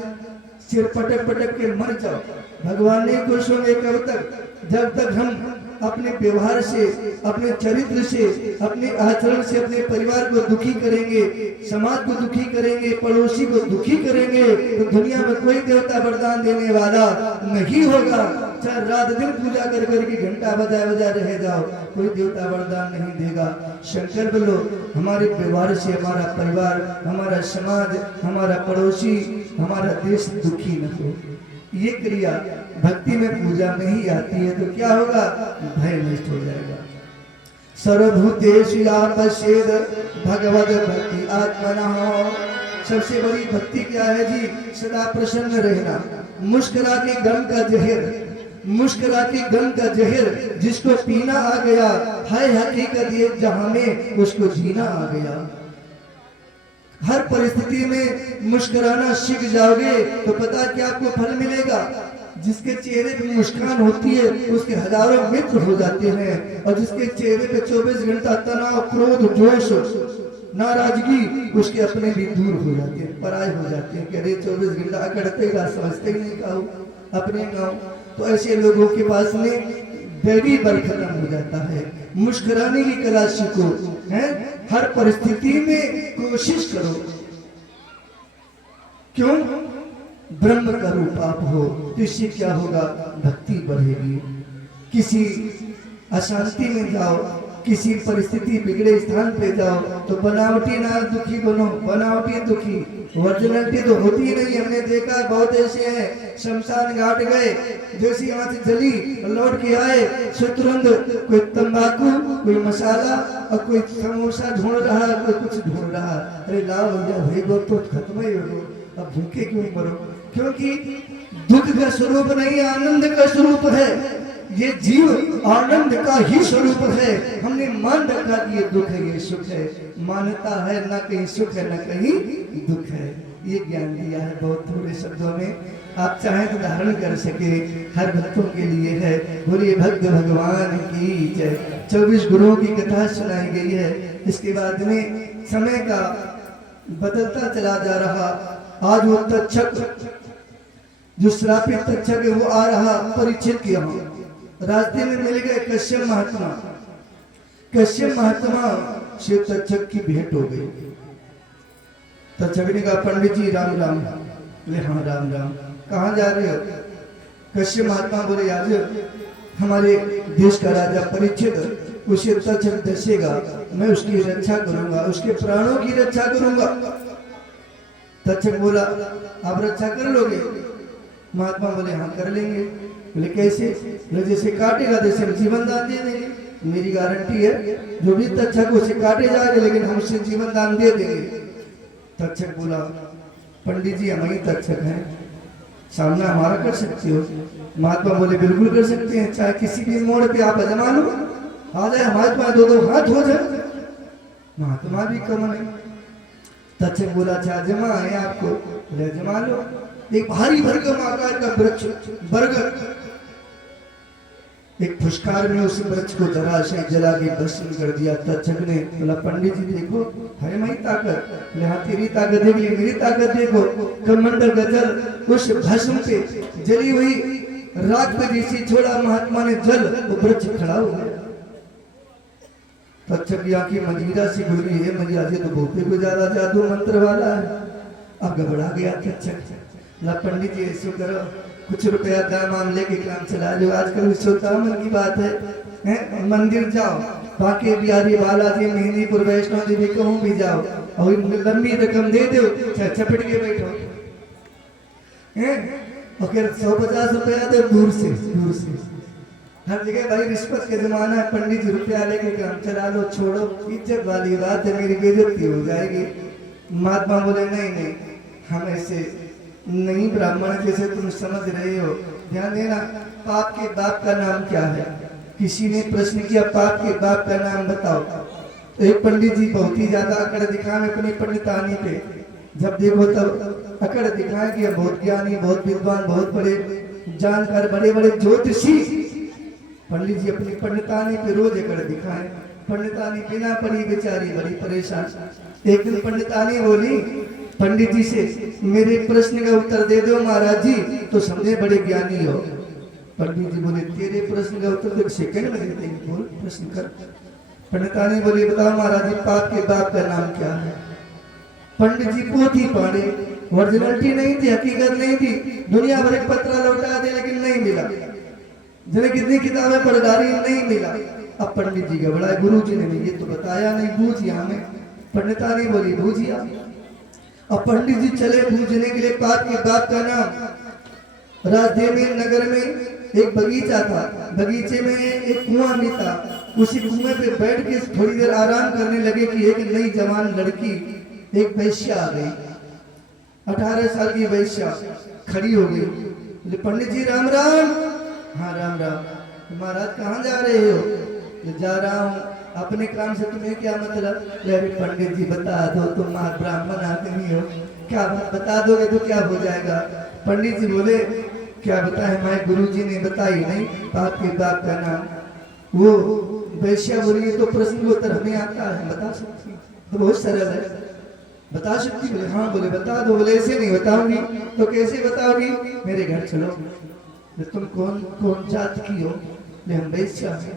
सिर पटक पटक के मर जाओ, भगवान नहीं खुश होंगे। कब तक? जब तक हम अपने व्यवहार से, अपने चरित्र से, अपने आचरण से अपने परिवार को दुखी करेंगे, समाज को दुखी करेंगे, पड़ोसी को दुखी करेंगे, तो दुनिया में कोई देवता वरदान देने वाला नहीं होगा। चाहे रात दिन पूजा कर करके घंटा बजा बजा रह जाओ, कोई देवता वरदान नहीं देगा। शंकर बोलो, हमारे व्यवहार से हमारा परिवार, हमारा समाज, हमारा पड़ोसी, हमारा देश दुखी न हो। ये क्रिया भक्ति में, पूजा में ही आती है। तो क्या होगा? भय नष्ट हो जाएगा। सर्वभूतेषु या पश्येद भगवद भक्ति आत्मनः। सबसे बड़ी भक्ति क्या है जी? सदा प्रसन्न रहना। मुस्कुरा के गम का जहर, मुस्कुरा के गम का जहर जिसको पीना आ गया, है हकीकत ये जहां में उसको जीना आ गया। हर परिस्थिति में मुस्कुराना सीख जाओगे तो पता क्या आपको फल मिलेगा। जिसके चेहरे पे मुस्कान होती है उसके हजारों मित्र हो जाते हैं, और जिसके चेहरे पे 24 घंटा तनाव, क्रोध, जोश, नाराजगी, उसके अपने भी दूर हो जाते हैं, पराये हो जाते हैं। अरे 24 घंटा अकड़ते ही रहा, समझते ही नहीं खाओ अपने गाँव। तो ऐसे लोगों के पास में बैरी बल खत्म हो जाता है। मुस्कुराने की कला सीखो, है हर परिस्थिति में कोशिश करो। क्यों? ब्रह्म का रूप आप हो, तो इससे क्या होगा? भक्ति बढ़ेगी। किसी अशांति में जाओ, किसी परिस्थिति बिगड़े स्थान पे जाओ तो बनावटी ना दुखी बनो, बनावटी दुखी, ओरिजिनलिटी तो होती ही नहीं। हमने देखा बहुत ऐसे हैं, शमशान घाट गए, जैसे यहाँ से जली लौट के आए, तुरंत कोई तंबाकू, कोई मसाला और कोई समोसा ढूंढ रहा, कोई कुछ ढूंढ रहा। अरे लाओ भैया, भाई तो खत्म ही हो, अब भूखे क्यों मरो? क्योंकि दुख का स्वरूप नहीं, आनंद का स्वरूप है। ये जीव आनंद का ही स्वरूप है। हमने मान रखा कि ये दुख है, ये सुख है, मानता है ना कहीं सुख है ना कहीं दुख है। ये ज्ञान दिया है बहुत थोड़े शब्दों में, आप चाहें तो धारण कर सके, हर भक्तों के लिए है। बोलिए भक्त भगवान की जय। 24 गुरुओं की कथा सुनाई गई है। इसके बाद में समय का बदलता चला जा रहा। आज वो तक्षक, जो श्रापित तक्षक है, वो आ रहा परीक्षित के यहाँ। रास्ते में मिल गए कश्यप महात्मा। कश्यप महात्मा से तक्षक की भेंट हो गई। तक्षक ने कहा, पंडित जी राम राम। बोले हाँ राम राम। कहाँ जा रहे हो? कश्यप महात्मा बोले, आज हमारे देश का राजा परीक्षित, उसे तक्षक दसेगा, मैं उसकी रक्षा करूंगा, उसके प्राणों की रक्षा करूंगा। तक्षक बोला, आप रक्षा कर लोगे? महात्मा बोले हाँ कर लेंगे। बोले कैसे? बोले जैसे काटेगा जैसे हम जीवन दान दे देंगे, मेरी गारंटी है जो भी तक्षक उसे काटे जाएगा लेकिन हम उसे जीवन दान दे देंगे। तक्षक बोला पंडित जी हम ही तक्षक हैं, सामना हमारा कर सकते हो? महात्मा बोले बिल्कुल कर सकते हैं, चाहे किसी भी मोड़ पे आप अजमा लो, आ जाए हमारे पास दो दो हाथ हो जाए, महात्मा भी कम नहीं। तक्षक बोला अच्छा अजमा है आपको? बोले अजमा लो। एक भारी भरकम आकार का वृक्ष बरगद, एक फुशकार में उस वृक्ष को धराशायी जला के भस्म कर दिया। तक्षक ने बोला पंडित जी देखो है मेरी ताकत। बोले हाँ तेरी ताकत देख ली, मेरी ताकत देखो। कमंडल का जल उस भस्म पे जली हुई राख पे जैसे छोड़ा महात्मा ने जल, वो वृक्ष खड़ा हो गया। तक्षक की आंखें मंजीरा से खुल गई, है मंजीरा जी तो बहुते को ज्यादा जादू मंत्र वाला है। अब घबरा गया तक्षक। ला पंडित जी ऐसे करो कुछ रुपया दाम आम लेके काम चला लो, आजकल विश्वतामन की बात है, मंदिर जाओ बाकी बिहारी बालाजी मेहंदीपुर वैष्णो देवी कहूँ भी जाओ और लंबी रकम दे दो, चपट के बैठो और फिर 150 रुपया दो दूर से हर जगह भाई रिश्वत के जमाना है। पंडित जी रुपया लेके काम चला लो, छोड़ो इज्जत वाली बात है, मेरी बेइज्जती हो जाएगी। महात्मा बोले नहीं नहीं हम ऐसे नहीं, ब्राह्मण जैसे तुम समझ रहे हो। ध्यान देना, पाप के बाप का नाम क्या है? किसी ने प्रश्न किया पाप के बाप का नाम बताओ, तो एक पंडित जी बहुत ही ज्यादा अकड़ दिखाए अपनी पंडितानी पे। जब देखो तब अकड़ दिखाए कि बहुत ज्ञानी, बहुत विद्वान, बहुत बड़े जानकार, बड़े बड़े ज्योतिषी। पंडित जी अपनी पंडितानी पे रोज अकड़ दिखाए। पंडितानी बिना पढ़ी बेचारी बड़ी परेशान। एक दिन पंडितानी बोली पंडित जी से मेरे प्रश्न का उत्तर दे दो महाराज जी, तो समझे बड़े ज्ञानी हो। पंडित जी बोले तेरे प्रश्न का उत्तर तो सेकंड में देते हैं, बोल प्रश्न कर। पंडितानी बोली बताओ महाराज जी पाप के बाप का नाम क्या है? पंडित जी पोथी पढ़े, ओरिजिनलिटी नहीं थी, हकीकत नहीं थी, दुनिया भर एक पत्र लौटा दे लेकिन नहीं मिला, जिन्हें कितनी किताबें पढ़ डाली नहीं मिला। अब पंडित जी घबराए, गुरु जी ने ये तो बताया नहीं, बूझिया हमें। पंडितानी बोली बूझिया। अब पंडित जी चले पूछने के लिए पाप के बाप का नाम। राजदेव नगर में एक बगीचा था, बगीचे में एक कुआं भी था। उसी कुएं पे बैठ के थोड़ी देर आराम करने लगे कि एक नई जवान लड़की, एक वैश्या आ गई। 18 साल की वैश्या खड़ी हो गई। बोले पंडित जी राम राम। हाँ राम राम। महाराज कहाँ जा रहे हो? जा रहा हूँ। अपने काम से तुम्हें क्या मतलब? अरे पंडित जी बता दो, तुम ब्राह्मण आदमी हो, क्या बात बता दोगे तो क्या हो जाएगा? पंडित जी बोले क्या बताए? हमारे गुरु जी ने बताई नहीं पाप के बाप का नाम। वो वैश्या बोली तो प्रश्न का उत्तर हमें आता है, बता सकती तो बहुत सरल है, बता सकती? बोले हाँ। बोले बता दो। बोले ऐसे नहीं बताऊंगी। तो कैसे बताओगी? मेरे घर चलो। तुम कौन जात की हो? हम वैश्या हैं।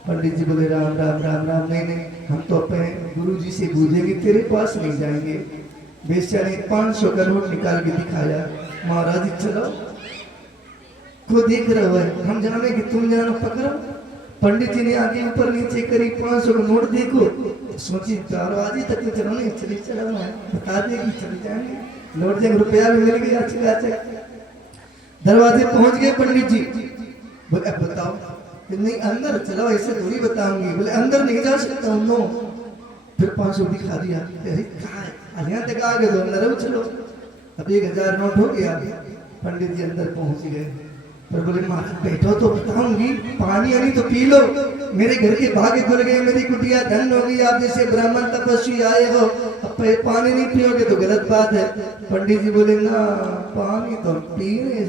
पंडित जी बोले राम राम राम राम। नहीं नहीं हम तो अपने गुरु जी से पूछेंगे, तेरे पास नहीं जाएंगे। वैश्या ने 500 का नोट निकाल के दिखाया। महाराज जी चलो, को देख रहे हो, हम जाने कि तुम जानो, पकड़ो। पंडित जी ने आगे ऊपर नीचे करी, 500 का नोट देखो, सोची दरवाजे तक तो चलो नहीं, चली चलो बता देगी, चली जाएंगे। नोट जब रुपया भी मिल गया, दरवाजे पहुंच गए पंडित जी। बोले अब बताओ। नहीं अंदर चलो, ऐसे थोड़ी बताऊंगी। बोले अंदर नहीं जा सकता हूँ। नो। फिर 500 दिखा दिया। अरे कहाँ है? यहाँ तक आ गए तो अंदर चलो। अब 1000 नोट हो गया। पंडित जी अंदर पहुंच गए। पर बोले महाराज बैठो तो बताऊंगी, पानी आनी तो पी लो, मेरे घर के भागे खुल गए, मेरी कुटिया धन हो गई, आप जैसे ब्राह्मण तपस्वी आए हो, अब पानी नहीं पियोगे तो गलत बात है। पंडित जी बोले ना पानी तो पी नहीं।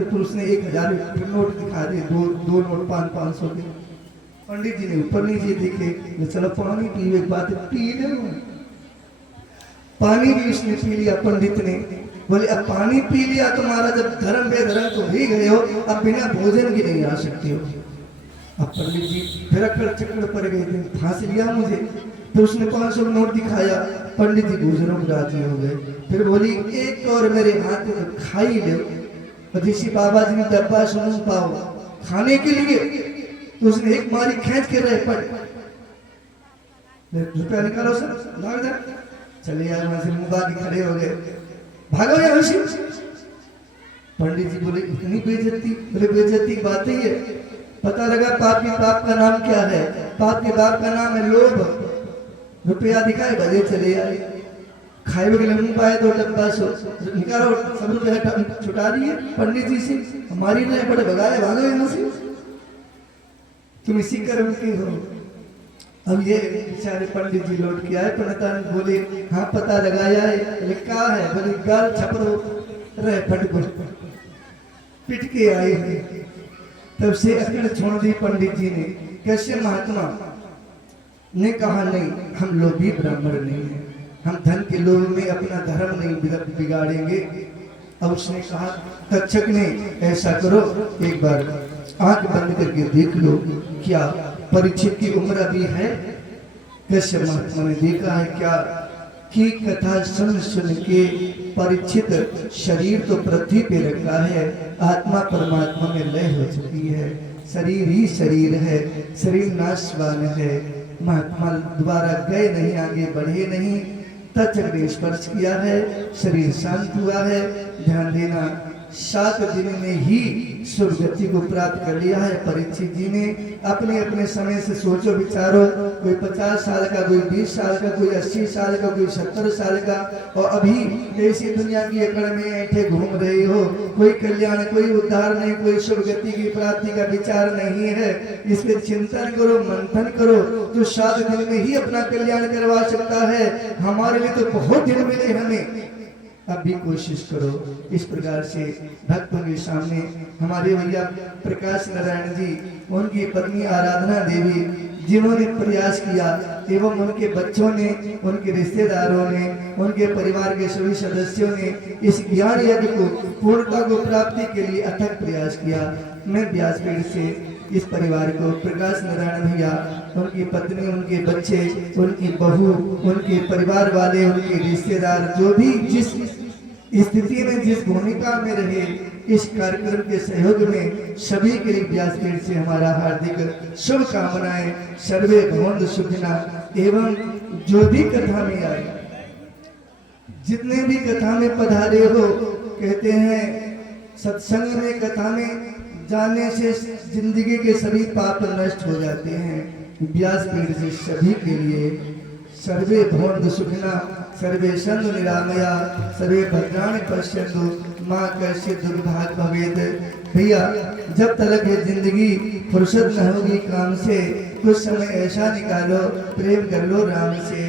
फिर उसने 1000 नोट दिखा दिए, दो नोट 500 के। पंडित जी ने ऊपर नीचे देखे, चलो पानी पी, एक बात पी लो। पानी भी उसने पी लिया पंडित ने। बोले अब पानी पी लिया तुम्हारा, जब धर्म बेधर्म तो ही गए हो, अब बिना भोजन की नहीं आ सकते हो। अब पंडित जी फिर अकड़ चक्कर पड़ गए थे, फांस लिया मुझे। फिर उसने 500 नोट दिखाया। पंडित जी भोजनों को राजी हो गए। फिर बोली एक और मेरे हाथ में खा ही लो। और जिसी बाबा जी ने डब्बा सुन पाओ खाने के लिए, तो उसने एक मारी खींच के रहे पड़। रुपया निकालो सर, लाग जा। चले यार वहां से मुंह बाकी खड़े हो गए, भागो यहाँ से। पंडित जी बोले इतनी बेइज्जती? बोले बेइज्जती की बात ही है। पता लगा पाप की बाप का नाम क्या है? पाप के बाप का नाम है लोभ। रुपया दिखाए बजे चले आए, खाए के लिए मुंह पाए तो डब्बा सो निकालो, सब रुपया छुटा दिए पंडित जी से। हमारी ने बड़े भगाए, भागो यहाँ से, तुम इसी कर्म के हो। अब ये बेचारे पंडित जी लौट के आए, पंडितान बोले हाँ पता लगाया है। बोले क्या है? बोले गाल छपरो रहे फटको पिट के आए हैं। तब से अकड़ छोड़ दी पंडित जी ने। कैसे? महात्मा ने कहा नहीं, हम लोभी ब्राह्मण नहीं है, हम धन के लोभ में अपना धर्म नहीं बिगाड़ेंगे। अब उसने कहा, तक्षक ने ऐसा करो एक बार आंख बंद करके देख लो, क्या परीक्षित की उम्र अभी है? कैसे? महात्मा ने देखा है क्या की कथा सुन सुन के परीक्षित शरीर तो पृथ्वी पे रखा है, आत्मा परमात्मा में लय हो चुकी है, शरीर ही शरीर है, शरीर नाशवान है। महात्मा दोबारा गए नहीं, आगे बढ़े नहीं, तक्षक ने स्पर्श किया है, शरीर शांत हुआ है। ध्यान देना, 7 दिन में ही शुभ गति को प्राप्त कर लिया है परीक्षित जी ने। अपने अपने समय से सोचो विचारो, कोई 50 साल का, कोई 20 साल का, कोई 80 साल का, कोई 70 साल का, और अभी ऐसी दुनिया की अकड़ में ऐठे घूम रहे हो। कोई कल्याण, कोई उद्धार नहीं, कोई शुभ गति की प्राप्ति का विचार नहीं है। इसके चिंतन करो, मंथन करो, जो 7 दिन में ही अपना कल्याण करवा सकता है। हमारे लिए तो बहुत दिन मिले हमें, अब भी कोशिश करो। इस प्रकार से भक्तों के सामने हमारे भैया प्रकाश नारायण जी, उनकी पत्नी आराधना देवी, जिन्होंने प्रयास किया, एवं उनके बच्चों ने, उनके रिश्तेदारों ने, उनके परिवार के सभी सदस्यों ने इस ज्ञान यज्ञ को पूर्णता को प्राप्ति के लिए अथक प्रयास किया। मैं व्यासपीठ से इस परिवार को, प्रकाश नारायण भैया, उनकी पत्नी, उनके बच्चे, उनकी बहू, उनके परिवार वाले, उनके रिश्तेदार, जो भी जिस स्थिति में, जिस भूमिका में रहे, इस कार्यक्रम के सहयोग में सभी के लिए व्यासपीठ से हमारा हार्दिक शुभकामनाएं। सर्वे भवन्तु सुखिनः। एवं जो भी कथा में आए, जितने भी कथा में पधारे हो, कहते हैं सत्संग में, कथा में जाने से जिंदगी के सभी पाप नष्ट हो जाते हैं। व्यासपीठ से सभी के लिए सर्वे भवन्तु सुखिनः, सर्वे सन्तु निरामया, सर्वे भद्राणि पश्यन्तु मां कश्चित् दुर्भाग् भवेत्। भैया जब तक ये जिंदगी फुर्सत न होगी काम से, कुछ समय ऐसा निकालो, प्रेम कर लो राम से।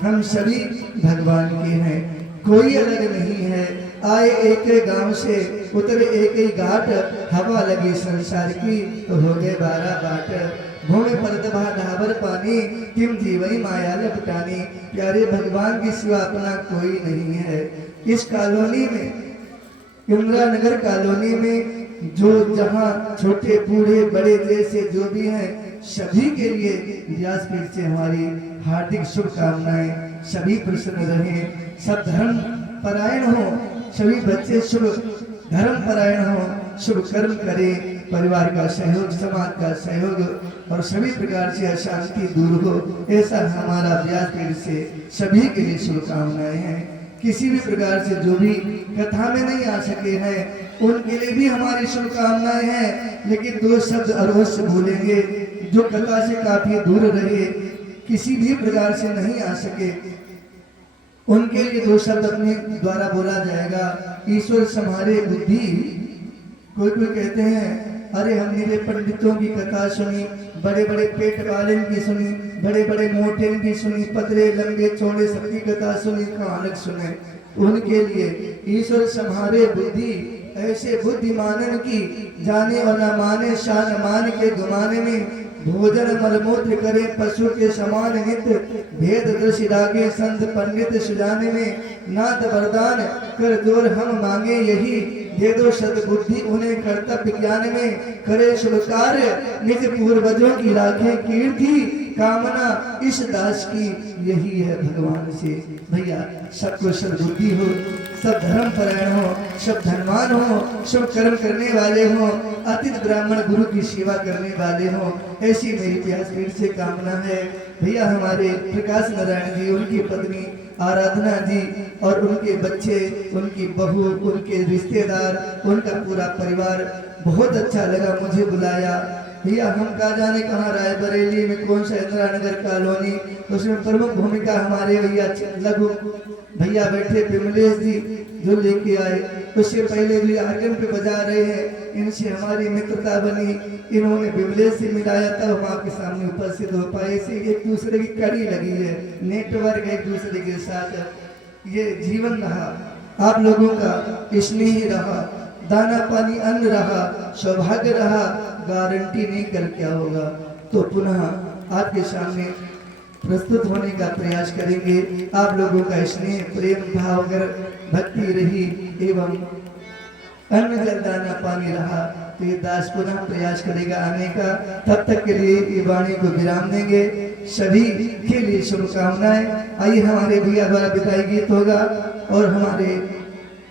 हम सभी भगवान के हैं, कोई अलग नहीं है। आए एक ही गांव से, उतरे एक ही घाट, हवा लगी संसार की तो हो गए 12 बाट। भूमि पर दबा ढाबर पानी, तिम जीवई माया लपटानी। प्यारे भगवान की सिवा अपना कोई नहीं है। इस कॉलोनी में, इंदिरा नगर कॉलोनी में, जो जहाँ छोटे बूढ़े बड़े जैसे जो भी हैं, सभी के लिए व्यासपीठ से हमारी हार्दिक शुभकामनाएं। सभी प्रसन्न रहें, सब धर्म परायण हो, सभी बच्चे शुभ धर्म परायण हो, शुभ कर्म करें, परिवार का सहयोग, समाज का सहयोग, और सभी प्रकार से अशांति दूर हो। ऐसा हमारा व्यासपीठ से सभी के लिए शुभकामनाएं हैं। किसी भी प्रकार से जो भी कथा में नहीं आ सके हैं, उनके लिए भी हमारी शुभकामनाएं हैं। लेकिन 2 शब्द अवश्य भूलेंगे, जो कथा से काफी दूर रहे, किसी भी प्रकार से नहीं आ सके, उनके लिए 2 शब्द अपने द्वारा बोला जाएगा। ईश्वर संहारे बुद्धि। कोई कोई कहते हैं अरे हमने पंडितों की कथा सुनी, बड़े बड़े पेट वाले की सुनी, बड़े बड़े मोटे की सुनी, पतले लंबे चौड़े सबकी कथा सुनी, कहानक सुने। उनके लिए ईश्वर संहारे बुद्धि, ऐसे बुद्धिमानन की जाने और न माने, शान मान के गुमाने में, भोजन मलमूत्र करे पशु के समान नित्य, भेद दृष्टि रागे संत पंडित सुजाने में, नाथ वरदान कर जोर हम मांगे यही, दे दो सद्बुद्धि उन्हें कर्तव्य ज्ञान में, करे शुभ कार्य निज पूर्वजों की राखे कीर्ति, कामना इस दास की यही है भगवान से। भैया सबको सद्बुद्धि हो, सब धर्म परायण हो, सब धनवान हो, सब कर्म करने वाले हो, अतिथि ब्राह्मण गुरु की सेवा करने वाले हो, ऐसी मेरी व्यासपीठ से कामना है। भैया हमारे प्रकाश नारायण जी, उनकी पत्नी आराधना जी और उनके बच्चे, उनकी बहू, उनके रिश्तेदार, उनका पूरा परिवार, बहुत अच्छा लगा मुझे बुलाया। भैया हम कहा जाने कहाँ, रायबरेली में कौन सा इंदिरा नगर कॉलोनी, उसमें प्रमुख भूमिका हमारे भैया लघु भैया बैठे विमलेश जी जो लेके आए। उससे पहले भी आर्गन पे बजा रहे हैं, इनसे हमारी मित्रता बनी, इन्होंने विमलेश से मिलाया तब हम आपके सामने उपस्थित हो पाए। इसे एक दूसरे की कड़ी लगी है, नेटवर्क एक दूसरे के साथ, ये जीवन रहा, आप लोगों का स्नेह रहा, दाना पानी अन्न रहा, सौभाग्य रहा, गारंटी नहीं कर क्या होगा। तो पुनः आपके सामने प्रस्तुत होने का प्रयास करेंगे। आप लोगों का स्नेह, प्रेम भाव अगर भक्ति रही एवं अन्न जल दाना पानी रहा तो ये दास पुनः प्रयास करेगा आने का। तब तक के लिए ये वाणी को विराम देंगे। सभी के लिए शुभकामनाएं। आइए हमारे भैया द्वारा विदाई गीत होगा और हमारे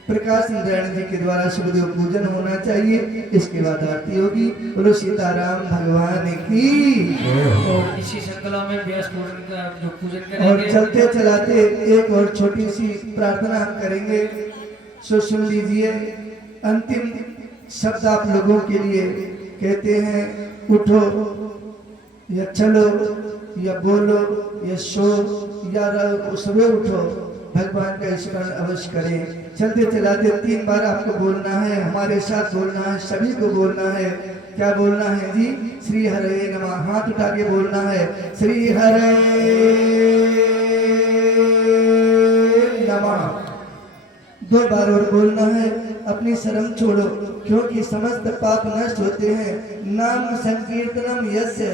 प्रकाश नारायण जी के द्वारा सुखदेव पूजन होना चाहिए, इसके बाद आरती होगी। बोलो सीताराम भगवान की। और इसी श्रृंखला में व्यास पूजन का जो पूजन और करेंगे, चलते चलाते एक और छोटी सी प्रार्थना हम करेंगे, सो सुन लीजिए। अंतिम शब्द आप लोगों के लिए कहते हैं, उठो या चलो या बोलो या सो या रहो, सुबह उठो, भगवान का स्मरण अवश्य करें। चलते चलाते 3 बार आपको बोलना है, हमारे साथ बोलना है, सभी को बोलना है। क्या बोलना है जी? श्री हरे नमः। हाथ उठा के बोलना है, श्री हरे नमः। 2 बार और बोलना है। अपनी शर्म छोड़ो, क्योंकि समस्त पाप नष्ट होते हैं। नाम संकीर्तनम यस्य,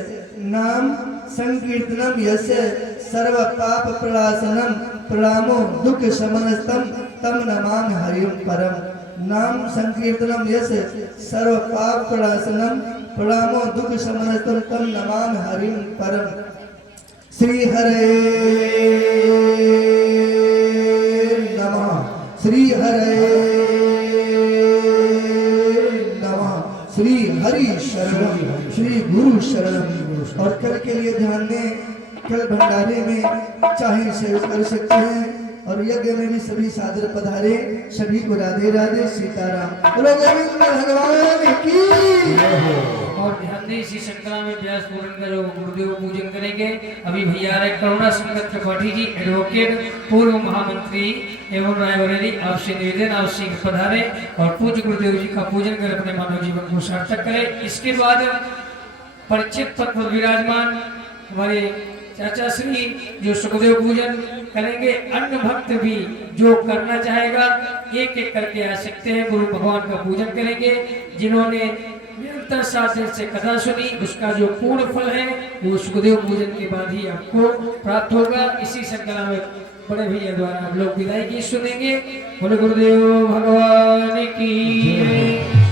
नाम संकीर्तनम यस्य सर्व पाप प्रणाशनम प्रणामो दुख शमनस्तम तम नमामि हरिं परम। नाम संकीर्तनम यस्य सर्व पाप प्रणाशनम प्रणामो दुख शमनस्तम तम नमामि हरिं परम। श्री हरे नमः, श्री हरे नमः, श्री हरि शरणम, श्री गुरु शरणम। और कल के लिए ध्यान दें, कल भंडारे में चाहे सेवा कर सकते हैं और यज्ञ में भी सभी सादर पधारे। सभी को राधे राधे, सीताराम। बोलो गोविंद भगवान की। और ध्यान दें इसी श्रृंखला में व्यास पूजन का जो गुरुदेव पूजन करेंगे। अभी भैया रहे करुणा संगत त्रिपाठी जी, एडवोकेट, पूर्व महामंत्री एवं रायबरेली, आपसे निवेदन अवश्य पधारे और पूज्य गुरुदेव जी का पूजन कर अपने मानव जीवन को सार्थक करें। इसके बाद परिचित पद पर विराजमान हमारे चाचा श्री जो सुखदेव पूजन करेंगे। अन्य भक्त भी जो करना चाहेगा एक एक करके आ सकते हैं, गुरु भगवान का पूजन करेंगे। जिन्होंने निरंतर 7 दिन से कथा सुनी, उसका जो पूर्ण फल है वो सुखदेव पूजन के बाद ही आपको प्राप्त होगा। इसी श्रृंखला में बड़े भैया द्वारा आप लोग विदाई की सुनेंगे। बोले गुरुदेव भगवान की।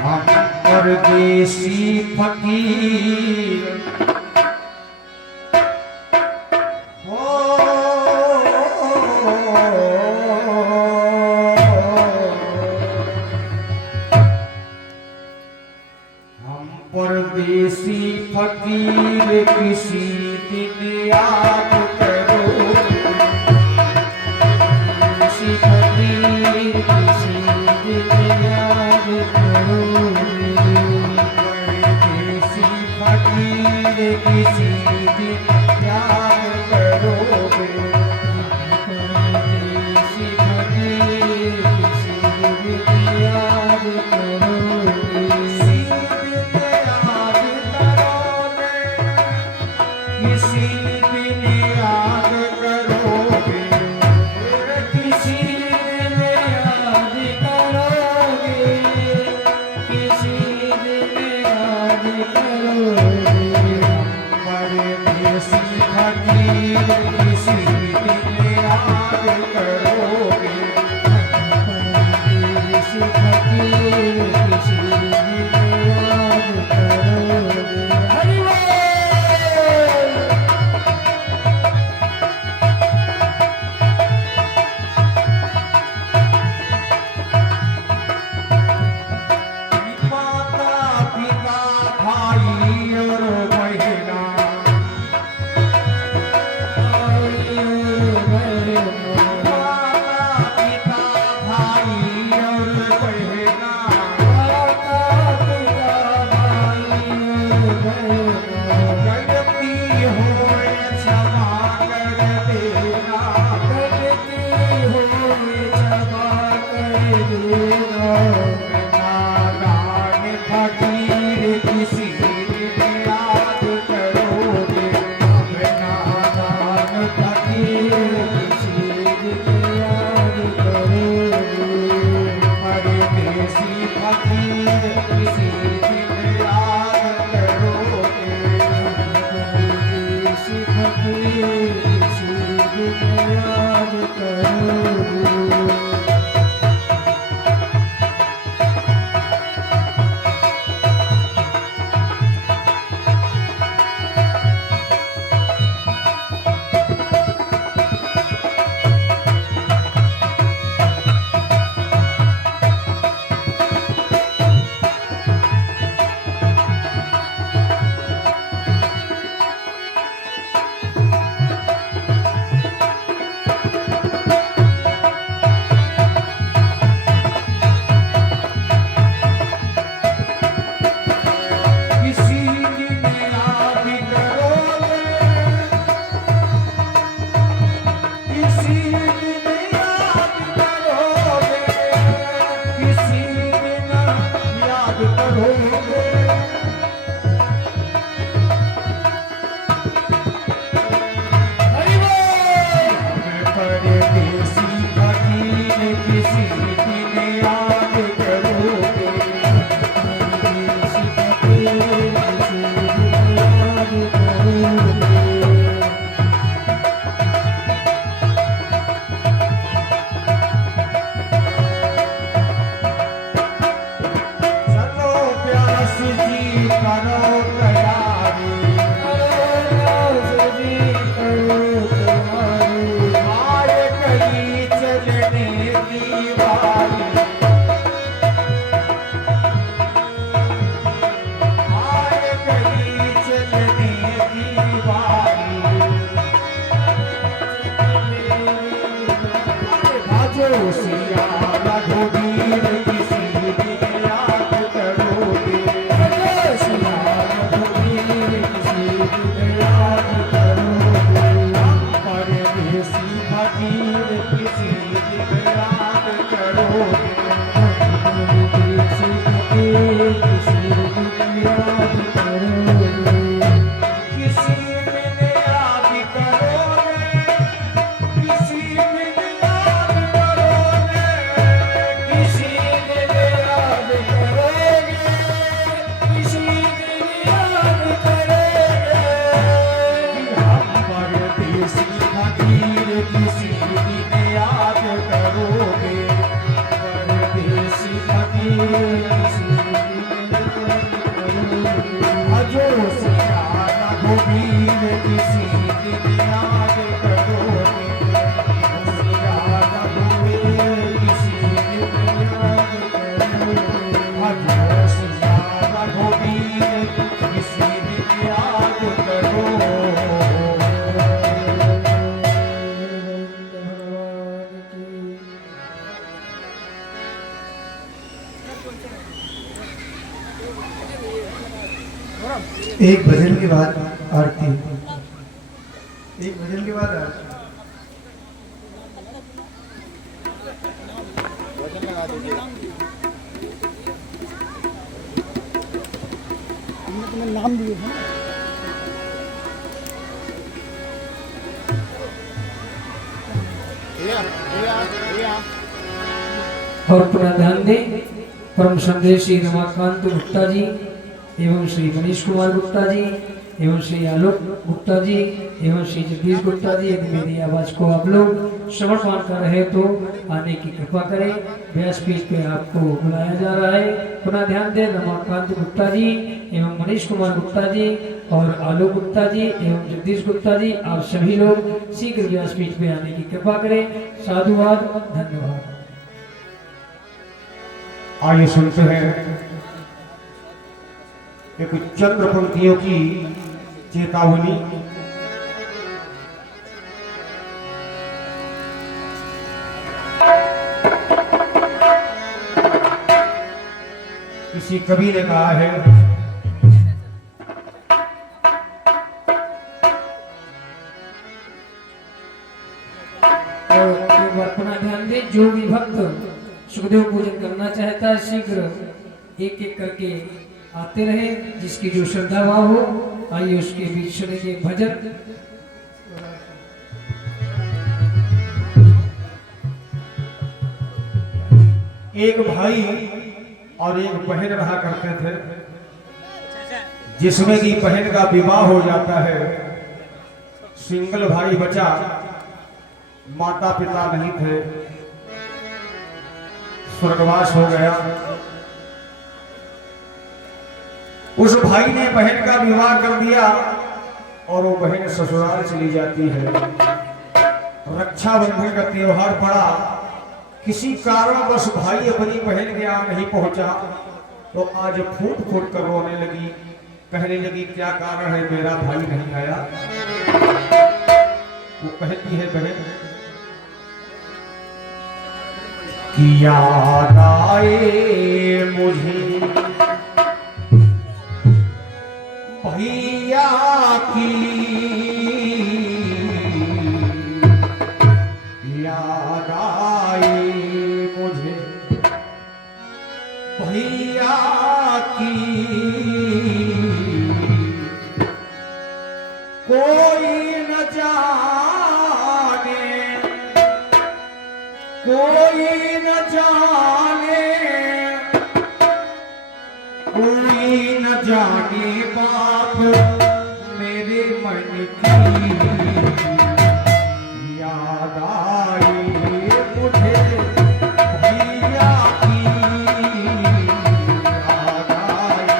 हम परदेसी फकीर हो, हम परदेसी फकीर किसी दिन याद करो, किसी फकीर किसी दिन याद करो, परदेसी फकीर किसी दिन याद करोगे, परदेसी फकीर किसी दिन याद करोगे, किसी दिन याद करोगे, किसी दिन याद करोगे, किसी दिन याद करोगे, परदेसी फकीर किसी दिन याद करोगे। चलो प्यास जी करो तैयारी, आए कहीं चलने की बारी, आए कहीं चलने की बारी। भाजो सिया रघुवीर किसी दिन याद करोगे। सिया रघुवीर किसी दिन याद करोगे। परदेसी फकीर किसी दिन याद करोगे। परदेसी फकीर किसी दिन याद करोगे। किसी दिन याद करोगे, किसी दिन याद करोगे, किसी दिन याद करोगे, किसी दिन याद करोगे। हम परदेसी फकीर किसी दिन याद करोगे। परदेसी फकीर किसी दिन याद करोगे। भजो सिया रघुवीर किसी दिन याद करोगे। सिया रघुवीर किसी दिन याद करोगे। भजो सिया रघुवीर किसी दिन याद करोगे। एक भजन के बाद आरती, एक भजन के बाद आरती। नाम दिए हैं और पुनः ध्यान दें, परम संदेश श्री रमाकांत गुप्ता जी एवं श्री मनीष कुमार गुप्ता जी एवं श्री आलोक गुप्ता जी एवं श्री जगदीश गुप्ता जी, यदि मेरी आवाज को आप लोग श्रवण मान कर रहे तो आने की कृपा करें। व्यासपीठ पे आपको बुलाया जा रहा है। पुनः ध्यान दें, रमाकांत गुप्ता जी एवं मनीष कुमार गुप्ता जी और आलोक गुप्ता जी एवं जगदीश गुप्ता जी, आप सभी लोग शीघ्र व्यासपीठ पे आने की कृपा करें। साधुवाद, धन्यवाद। आइए सुनते हैं एक चंद्र पंक्तियों की चेतावनी। किसी कवि ने कहा है, और एक बार पुनः ध्यान दें, जो भी भक्त सुखदेव पूजन करना चाहता है शीघ्र एक एक करके आते रहे। जिसकी जो श्रद्धा भाव हो, आइए उसके बीच सुनेंगे भजन। एक भाई और एक बहन रहा करते थे, जिसमें की बहन का विवाह हो जाता है। सिंगल भाई बचा, माता पिता नहीं थे, स्वर्गवास हो गया। उस भाई ने बहन का विवाह कर दिया और वो बहन ससुराल चली जाती है। रक्षाबंधन का त्योहार पड़ा, किसी कारणवश भाई अपनी बहन के यहाँ नहीं पहुंचा तो आज फूट फूट कर रोने लगी। कहने लगी, क्या कारण है मेरा भाई नहीं आया? वो कहती है, बहन कि याद आए मुझे भैया की, याद आए मुझे भैया की। कोई न जाने, कोई न कोई न जाने बात मेरे मन की, याद आई मुझे भैया की, याद आई।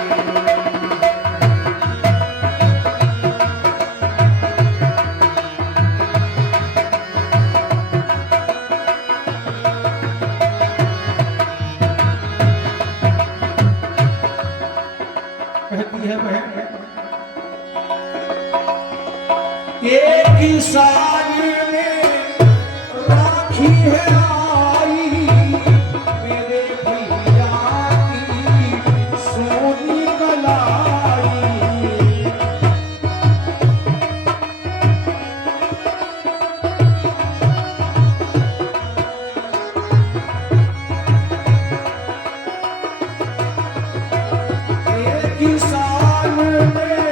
कहती है बहन, एक ही साल में राखी है आई मेरे भैया की सोनी कलाई। एक ही साल में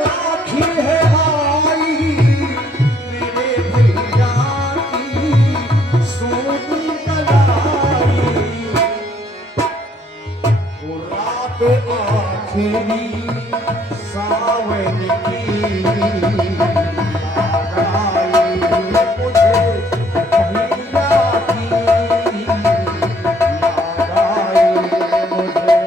राखी है आई मेरे भैया की सोनी कलाई। वो रात आखिरी सावन की, याद आई मुझे भैया की, याद आई मुझे।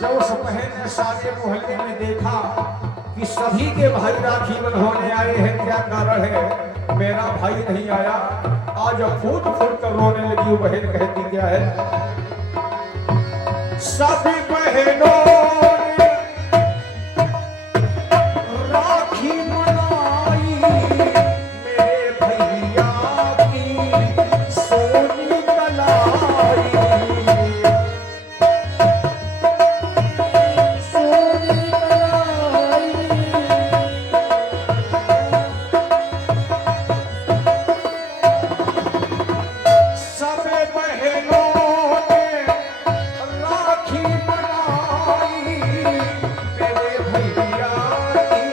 जब उस बहन ने सारे मोहल्ले में देखा कि सभी के भाई राखी बंधवाने आए हैं, क्या कारण है मेरा भाई नहीं आया, आज फूट फूट कर रोने लगी। वो बहन कहती क्या है, सभी बहनों ने राखी बनाई मेरे भैया की सोनी कलाई। सब बहनों ने राखी बनाई मेरे भैया की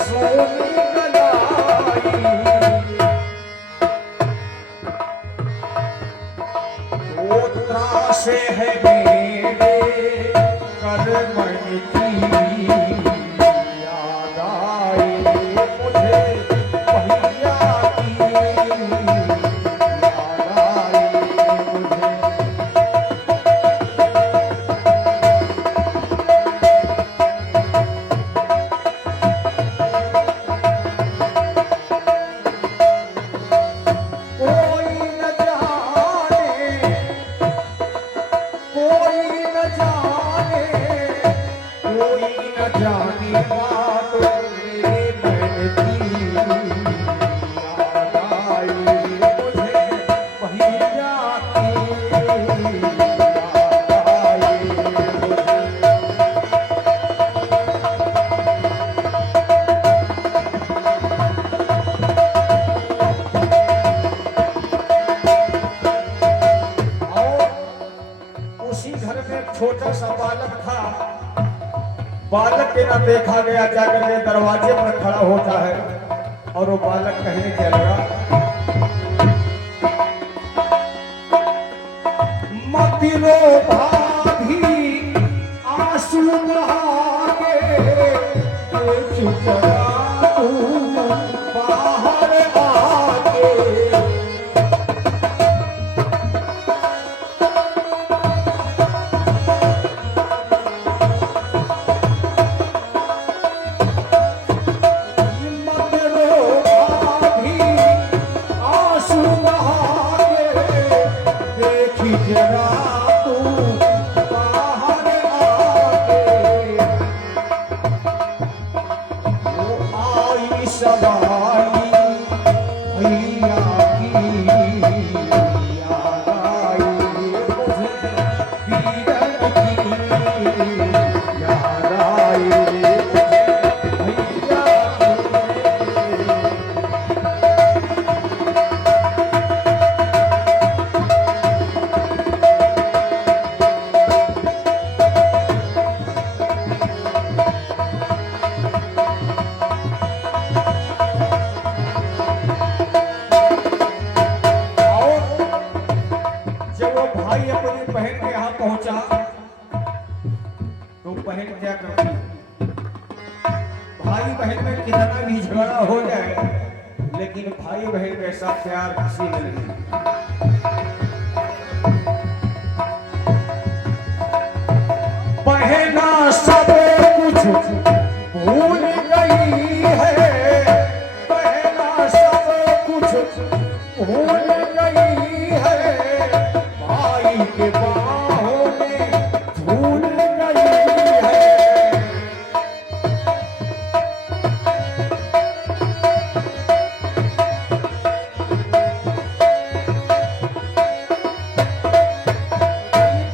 सोनी कलाई। गोत्रा से है मेरे करमन की, याद आई मुझे भैया की, याद आई मुझे। कोई न जाने, कोई न जाने, कोई न जाने बात मेरे मन की, याद आई मुझे भैया की, याद आई मुझे। और उसी घर में एक छोटा सा बालक था। बालक के ना देखा गया, जाकर के दरवाजे पर खड़ा होता है और वो बालक कहने क्या लगा, मत रो भाभी आंसू बहागे, देख जरा तू बाहर आके। मत रो भाभी आंसू बहागे, देखी जरा तू बाहर आके। वो आई सवारी भैया की, याद आई मुझे बीरन की, याद आई मुझे भैया की। भाई बहन में कितना भी झगड़ा हो जाए, लेकिन भाई बहन में ऐसा प्यार किसी में नहीं। पहला सब कुछ भूल गई है, पहला सब कुछ भूल गई है, भाई के बाहों में झूल गई है।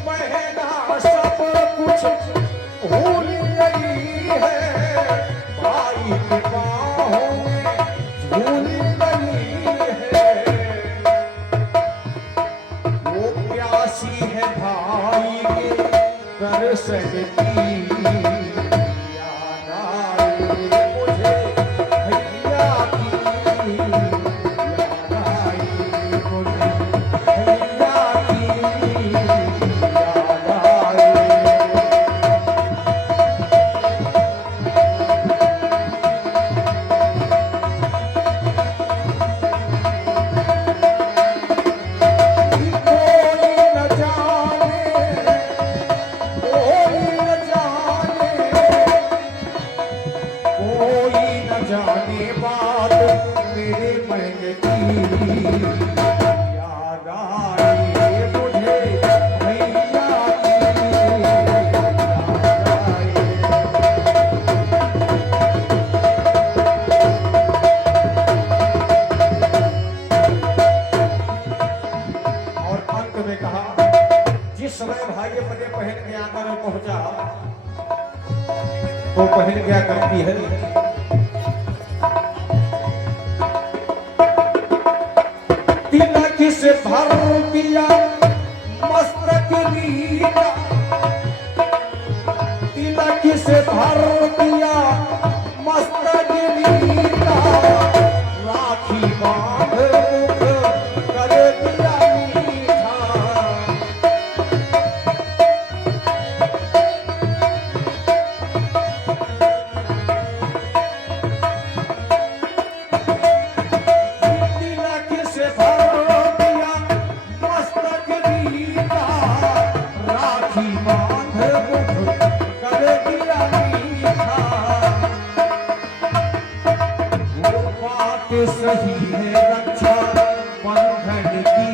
पहला सब कुछ भूल गई है, भाई के बाहों में झूल गई है। वो प्यासी है भाई के दर्शन की, याद आई मुझे भैया की, याद आई मुझे भैया की, याद आई। कोई न जाने, कोई न जाने, कोई न जाने बात मेरे मन की, याद आई मुझे भैया की, याद आई। और अंत में कहा, जिस समय भाई अपने बहन के आंगन में पहुंचा तो बहन क्या करती है, तिलक से भर दिया मस्तक रीता, तिलक से भर दिया मस्तक रीता, राखी बांध मुख कर दिया मीठा। तिलक से भर दिया मस्तक रीता, राखी बांध मुख कर दिया मीठा। वो बात सही है रक्षा बंधन की,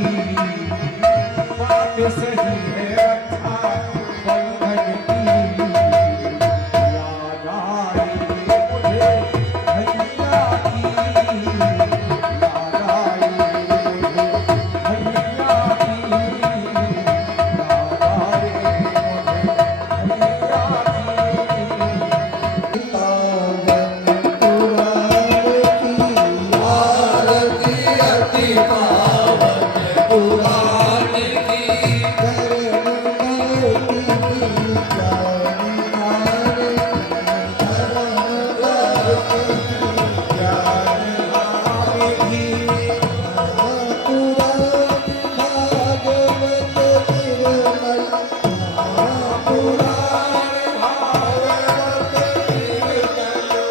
बात सही है रक्षा बंधन की, याद आई मुझे भैया की, याद आई मुझे भैया की, याद आई मुझे भैया की।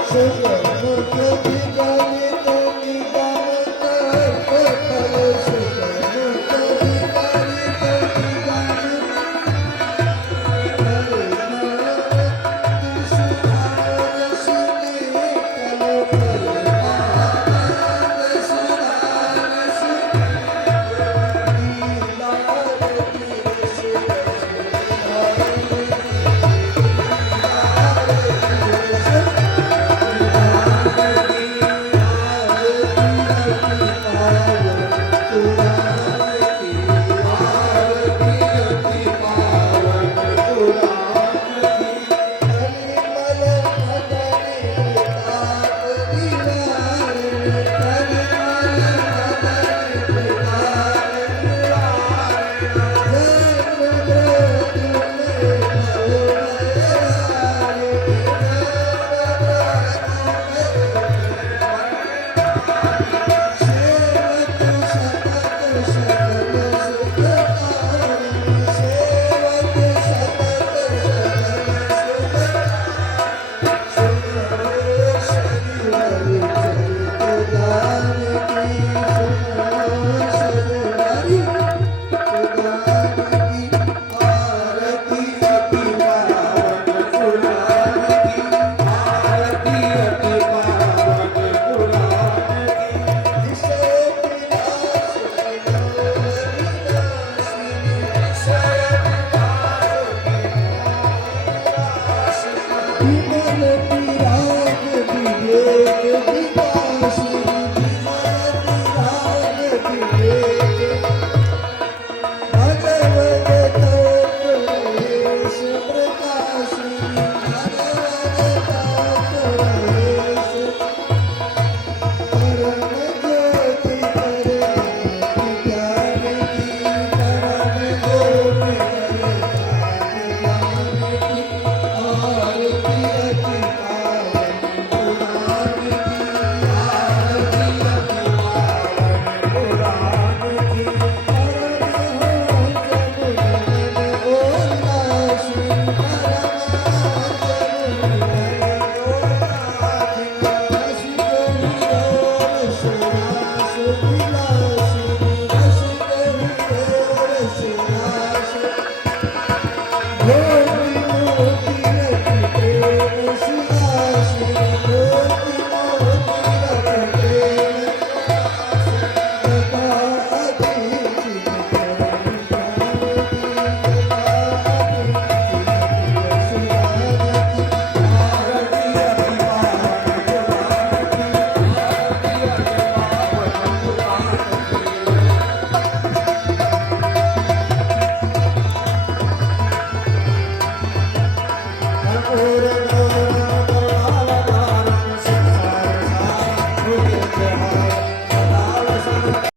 Thank you.